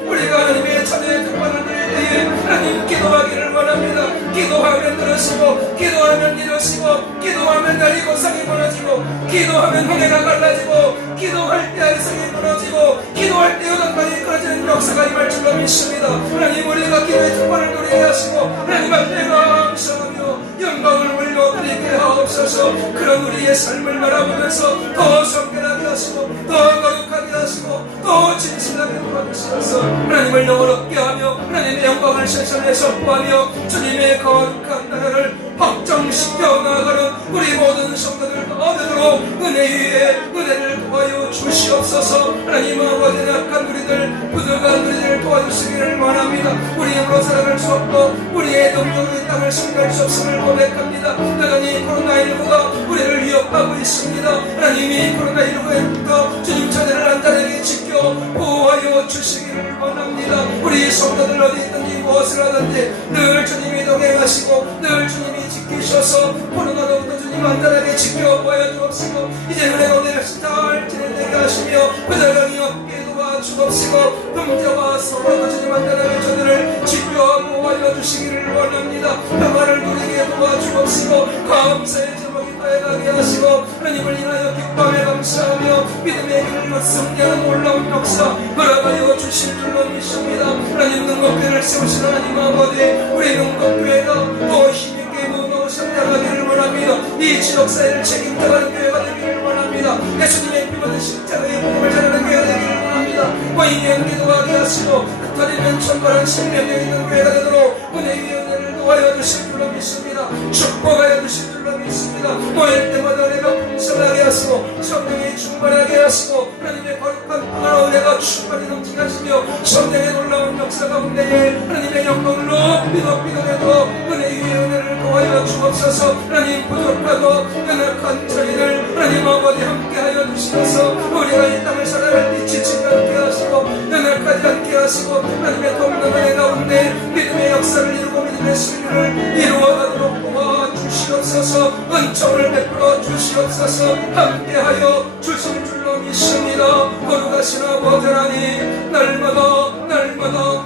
우리가 하나님의 자녀의 특권을 누릴 때에 하나님 기도하기를 원합니다. 기도하기를 들으시고 이루시고 기도하면 이루시고 기도하면 날이 고상이 무너지고 기도하면 홍해가 갈라지고 기도할 때 알성이 무너지고 기도할 때 요단강이 끊어지는 역사가 임할 줄로 믿습니다. 하나님 우리가 기도의 특권을 누리게 하시고 하나님 앞에 감사하며 영광을 올려드리게 하옵소서. 그런 우리의 삶을 바라보면서 더 성결하게 하시고 더 거룩하게 하시고 더 진실하게 도와주시옵소서. 하나님을 영원롭게 하며 하나님의 영광을 실천에 선포하며 주님의 거룩한 나라를 확정시켜 나가는 우리 모든 성도들 얻으도록 은혜 위에 은혜를 도와여 주시옵소서. 하나님 아버지 약한 우리들 부족한 우리들 도와주시기를 원합니다. 우리 힘으로 살아갈 수 없고 우리의 능력으로 이 땅을 승리할 수 없음을 고백합니다. 여전히 코로나19가 우리를 위협하고 있습니다. 하나님이 코로나19에부터 주님 자녀를 안전하게 지켜 보호하여 주시기를 원합니다. 우리 성도들 어디 있든지 무엇을 하든지 늘 주님이 동행하시고 늘 주님이 지키셔서 코로나로부터 주님 안전하게 지켜 보여 주옵시고 이제 은혜로 내가 잘 지내게 하시며 부자강이 없게 도와주옵시고 형제와 서로가 주님 안전하게 저들을 지켜 보호하여 주시기를 원합니다. 평화를 누리게 도와주옵시고 감사의 제목이 다해가게 하시고 하나님을 인하여 기뻐하며 감사하며 믿음의 길로 승리하는 놀라운 역사 허락하여 주실 줄로 믿습니다. 하나님 능력교회를 세우신 하나님 아버지 우리 능력교회가 더 힘있게 무너고 성장하기를 원합니다. 이 지역사회를 책임져가는 교회가 되기를 원합니다. 예수님의 피받은 십자가의 복음을 전하는 교회가 되기를 원합니다. 고인의 기도하게 하시고 흩어지면 천만한 생명력 있는 교회가 되도록 은혜 위에 은혜를 도와여 주실 줄로 믿습니다. 축복하여 주실 줄로 믿습니다. 모일 때마다 내가 풍성하게 하시고 성령이 충만하게 하시고 하나님의 거룩한 평화와 은혜가 충만히 넘치게 하시며 성령의 놀라운 역사 가운데에 하나님의 영광을 높이 높이도록 은혜 위에 은혜를 도와여 주옵소서. 하나님 부족하고 연약한 저희를 하나님 아버지 함께하여 주시옵소서. 우리가 이 땅을 살아갈 때 지치지 않게 하시고 연약하지 않게 하시고 하나님의 돕는 은혜 가운데 믿음의 역사를 이루고 믿음의 승리를 이루어가도록 도와주시옵소서. 은총을 베풀어 주시옵소서. 함께하여 주실 줄로 믿습니다. 거룩하신 아버지 하나님 날마다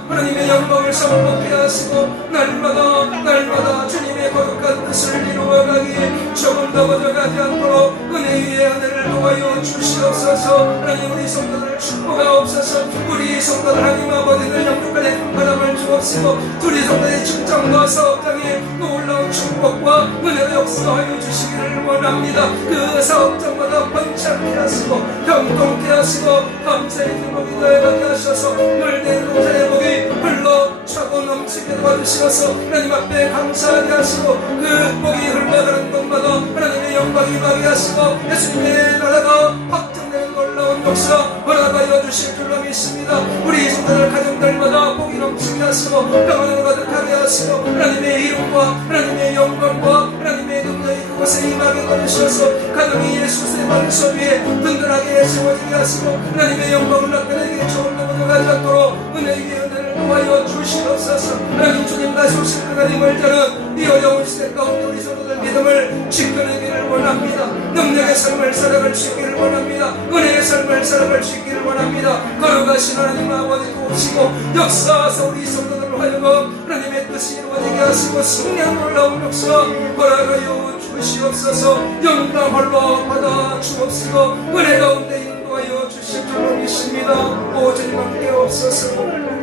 하나님의 영광을 선포케 하시고 날마다 주님의 거룩한 뜻을 이루어가기 조금 더 거저가지 않도록 은혜 위에 은혜를 도와여 주시옵소서. 하나님 우리 성도들을 축복하옵소서. 우리 성도들 하나님 아버지를 영육간에 큰 바람을 주옵시고 우리 성도의 직장과 사업장에 놀라운 축복과 은혜로 역사하여 주시기를 원합니다. 그 사업장마다 번창케 하시고 형통케 하시고 감사의 기쁨이 더해가게 하셔서 물된 농사의 복이 흘러차고 넘치게 도와주시어서 하나님 앞에 감사하게 하시고 그 복이 흘러가는 곳마다 하나님의 영광이 임하게 하시고 예수님의 나라가 확정되는 놀라운 역사 허락하여 주실 줄로 믿습니다. 우리 성도들 가정들마다 복이 넘치게 하시고 평안으로 가득하게 하시고 하나님의 이름과 하나님의 영광과 하나님의 능력이 그곳에 임하게 도와주셔서 가정이 예수의 반석 위에 든든하게 세워지게 하시고 하나님의 영광을 나타내기에 좋은 놈으로 가지 않도록 은혜 위에 은혜를 도와여 주시옵소서. 하나님 주님 다시 오실 그날이 멀자는 이 어려운 시대 가운데 우리 성도들 믿음을 지켜내기를 원합니다. 능력의 삶을 살아갈 수 있기를 원합니다. 은혜의 삶을 살아갈 수 있기를 원합니다. 거룩하신 하나님 아버지 도우시고 역사하사 우리 성도들로 하여금 하나님의 뜻이 이루어지게 하시고 승리한 놀라운 역사 허락하여 주시옵소서. 영광 홀로 받아 주옵시고 은혜 가운데 인도하여 주실 줄로 믿습니다. 오 주님 함께 없소서.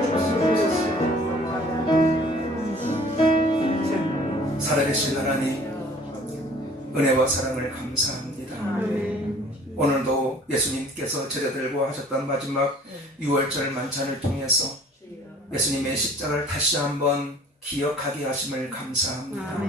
살아계신 하나님 은혜와 사랑을 감사합니다. 오늘도 예수님께서 제자들과 하셨던 마지막 6월절 만찬을 통해서 예수님의 십자가를 다시 한번 기억하게 하심을 감사합니다.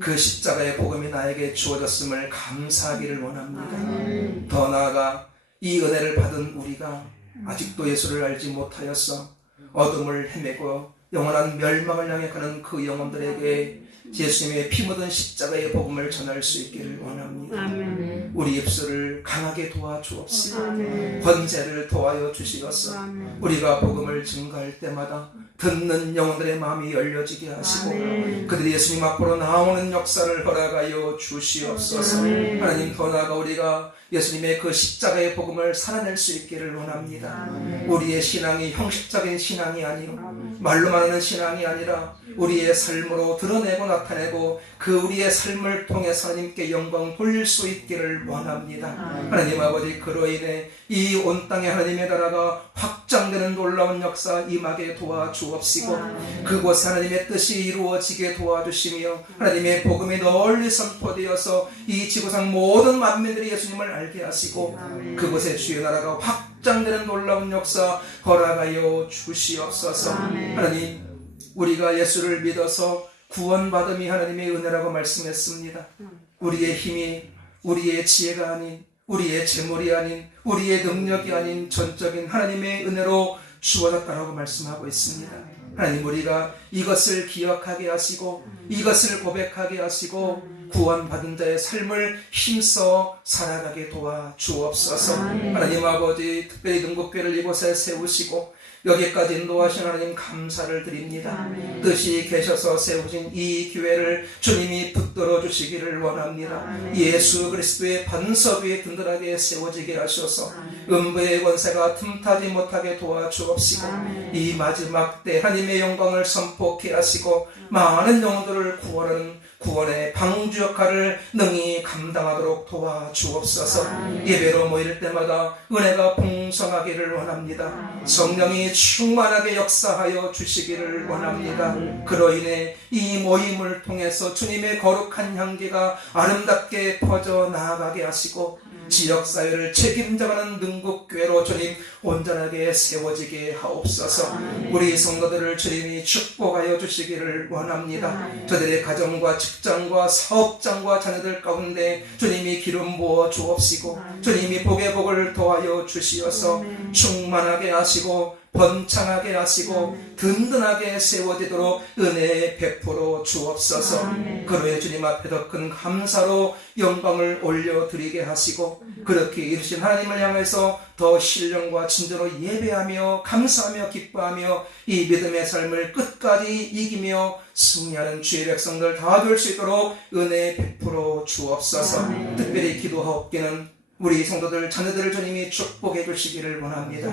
그 십자가의 복음이 나에게 주어졌음을 감사하기를 원합니다. 더 나아가 이 은혜를 받은 우리가 아직도 예수를 알지 못하여서 어둠을 헤매고 영원한 멸망을 향해 가는 그 영혼들에게 예수님의 피 묻은 십자가의 복음을 전할 수 있기를 원합니다. 아멘. 우리 입술을 강하게 도와주옵시고 권세를 도와여 주시옵소서. 우리가 복음을 증거할 때마다 듣는 영혼들의 마음이 열려지게 하시고 그들이 예수님 앞으로 나오는 역사를 허락하여 주시옵소서. 하나님 더 나아가 우리가 예수님의 그 십자가의 복음을 살아낼 수 있기를 원합니다. 우리의 신앙이 형식적인 신앙이 아니요 말로만 하는 신앙이 아니라 우리의 삶으로 드러내고 나타내고 그 우리의 삶을 통해서 하나님께 영광 돌릴 수 있기를 원합니다. 하나님 아버지, 그로 인해 이 온 땅에 하나님의 나라가 확장되는 놀라운 역사 임하게 도와주옵시고 그곳에 하나님의 뜻이 이루어지게 도와주시며 하나님의 복음이 널리 선포되어서 이 지구상 모든 만민들이 예수님을 알게 하시고 그곳에 주의 나라가 확장되는 놀라운 역사 허락하여 주시옵소서. 하나님, 우리가 예수를 믿어서 구원받음이 하나님의 은혜라고 말씀했습니다. 우리의 힘이, 우리의 지혜가 아닌, 우리의 재물이 아닌, 우리의 능력이 아닌 전적인 하나님의 은혜로 주어졌다라고 말씀하고 있습니다. 하나님, 우리가 이것을 기억하게 하시고 이것을 고백하게 하시고 구원받은 자의 삶을 힘써 살아가게 도와주옵소서. 하나님 아버지, 특별히 능곡교회를 이곳에 세우시고 여기까지 인도하신 하나님 감사를 드립니다. 뜻이 계셔서 세우신 이 교회를 주님이 붙들어 주시기를 원합니다. 예수 그리스도의 반석 위에 든든하게 세워지게 하셔서 음부의 권세가 틈타지 못하게 도와주옵시고 이 마지막 때 하나님의 영광을 선포케 하시고 많은 영혼들을 구원하는 구원의 방주 역할을 능히 감당하도록 도와주옵소서. 예배로 모일 때마다 은혜가 풍성하기를 원합니다. 성령이 충만하게 역사하여 주시기를 원합니다. 그로 인해 이 모임을 통해서 주님의 거룩한 향기가 아름답게 퍼져 나아가게 하시고 지역사회를 책임져가는 능곡교회로 주님 온전하게 세워지게 하옵소서. 우리 성도들을 주님이 축복하여 주시기를 원합니다. 저들의 가정과 직장과 사업장과 자녀들 가운데 주님이 기름 부어 주옵시고 주님이 복의 복을 더하여 주시어서 충만하게 하시고 번창하게 하시고 든든하게 세워지도록 은혜 베풀어 주옵소서. 그로의 주님 앞에 더 큰 감사로 영광을 올려드리게 하시고 그렇게 이루신 하나님을 향해서 더 신령과 진정으로 예배하며 감사하며 기뻐하며 이 믿음의 삶을 끝까지 이기며 승리하는 주의 백성들 다 될 수 있도록 은혜 베풀어 주옵소서. 특별히 기도하옵기는 우리 성도들 자녀들을 주님이 축복해 주시기를 원합니다.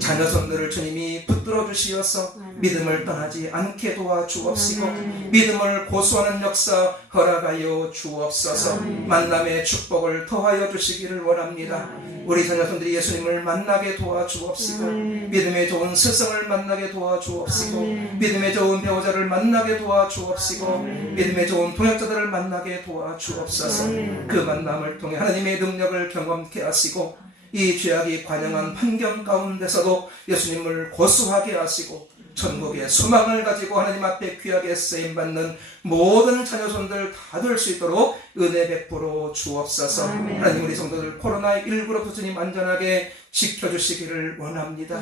자녀손들을 주님이 붙들어 주시어서 믿음을 떠나지 않게 도와주옵시고 믿음을 고수하는 역사 허락하여 주옵소서. 만남의 축복을 더하여 주시기를 원합니다. 우리 자녀손들이 예수님을 만나게 도와주옵시고 믿음의 좋은 스승을 만나게 도와주옵시고 믿음의 좋은 배우자를 만나게 도와주옵시고 믿음의 좋은 동역자들을 만나게 도와주옵소서. 그 만남을 통해 하나님의 능력을 경험케 하시고 이 죄악이 관영한 환경 가운데서도 예수님을 고수하게 하시고 천국의 소망을 가지고 하나님 앞에 귀하게 쓰임받는 모든 자녀손들 다 될 수 있도록 은혜 베풀어 주옵소서. 하나님, 우리 성도들 코로나19로부터 주님 안전하게 지켜주시기를 원합니다.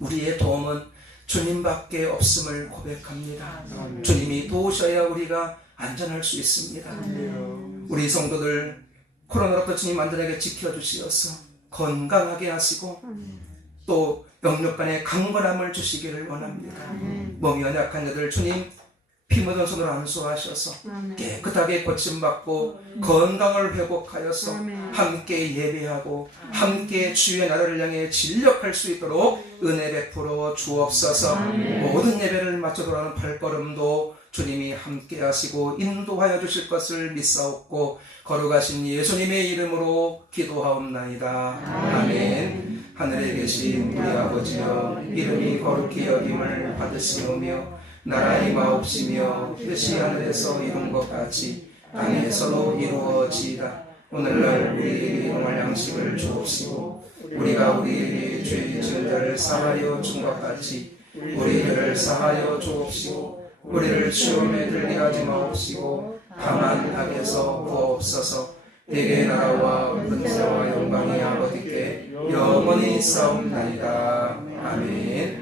우리의 도움은 주님밖에 없음을 고백합니다. 주님이 도우셔야 우리가 안전할 수 있습니다. 우리 성도들 코로나로부터 주님 안전하게 지켜주시어서 건강하게 하시고 또 영육간의 강건함을 주시기를 원합니다. 몸이 연약한 자들 주님 피 묻은 손으로 안수하셔서 깨끗하게 고침받고 건강을 회복하여서 함께 예배하고 함께 주의 나라를 향해 진력할 수 있도록 은혜 베풀어 주옵소서. 모든 예배를 마쳐 돌아가는 발걸음도 주님이 함께 하시고 인도하여 주실 것을 믿사옵고 거룩하신 예수님의 이름으로 기도하옵나이다. 아멘. 하늘에 계신 우리 아버지여, 이름이 거룩히 여김을 받으시오며 나라의 임하옵시며 뜻이 하늘에서 이룬 것 같이 땅에서도 이루어지이다. 오늘날 우리에게 일용할 양식을 주옵시고 우리가 우리에게 죄 지은 자를 사하여 준 것 같이 우리들을 사하여 주옵시고 우리를 시험에 들게 하지 마옵시고 다만 악에서 구하옵소서. 대개 나라와 권세와 영광이 아버지께 영원히 있사옵나이다. 아멘.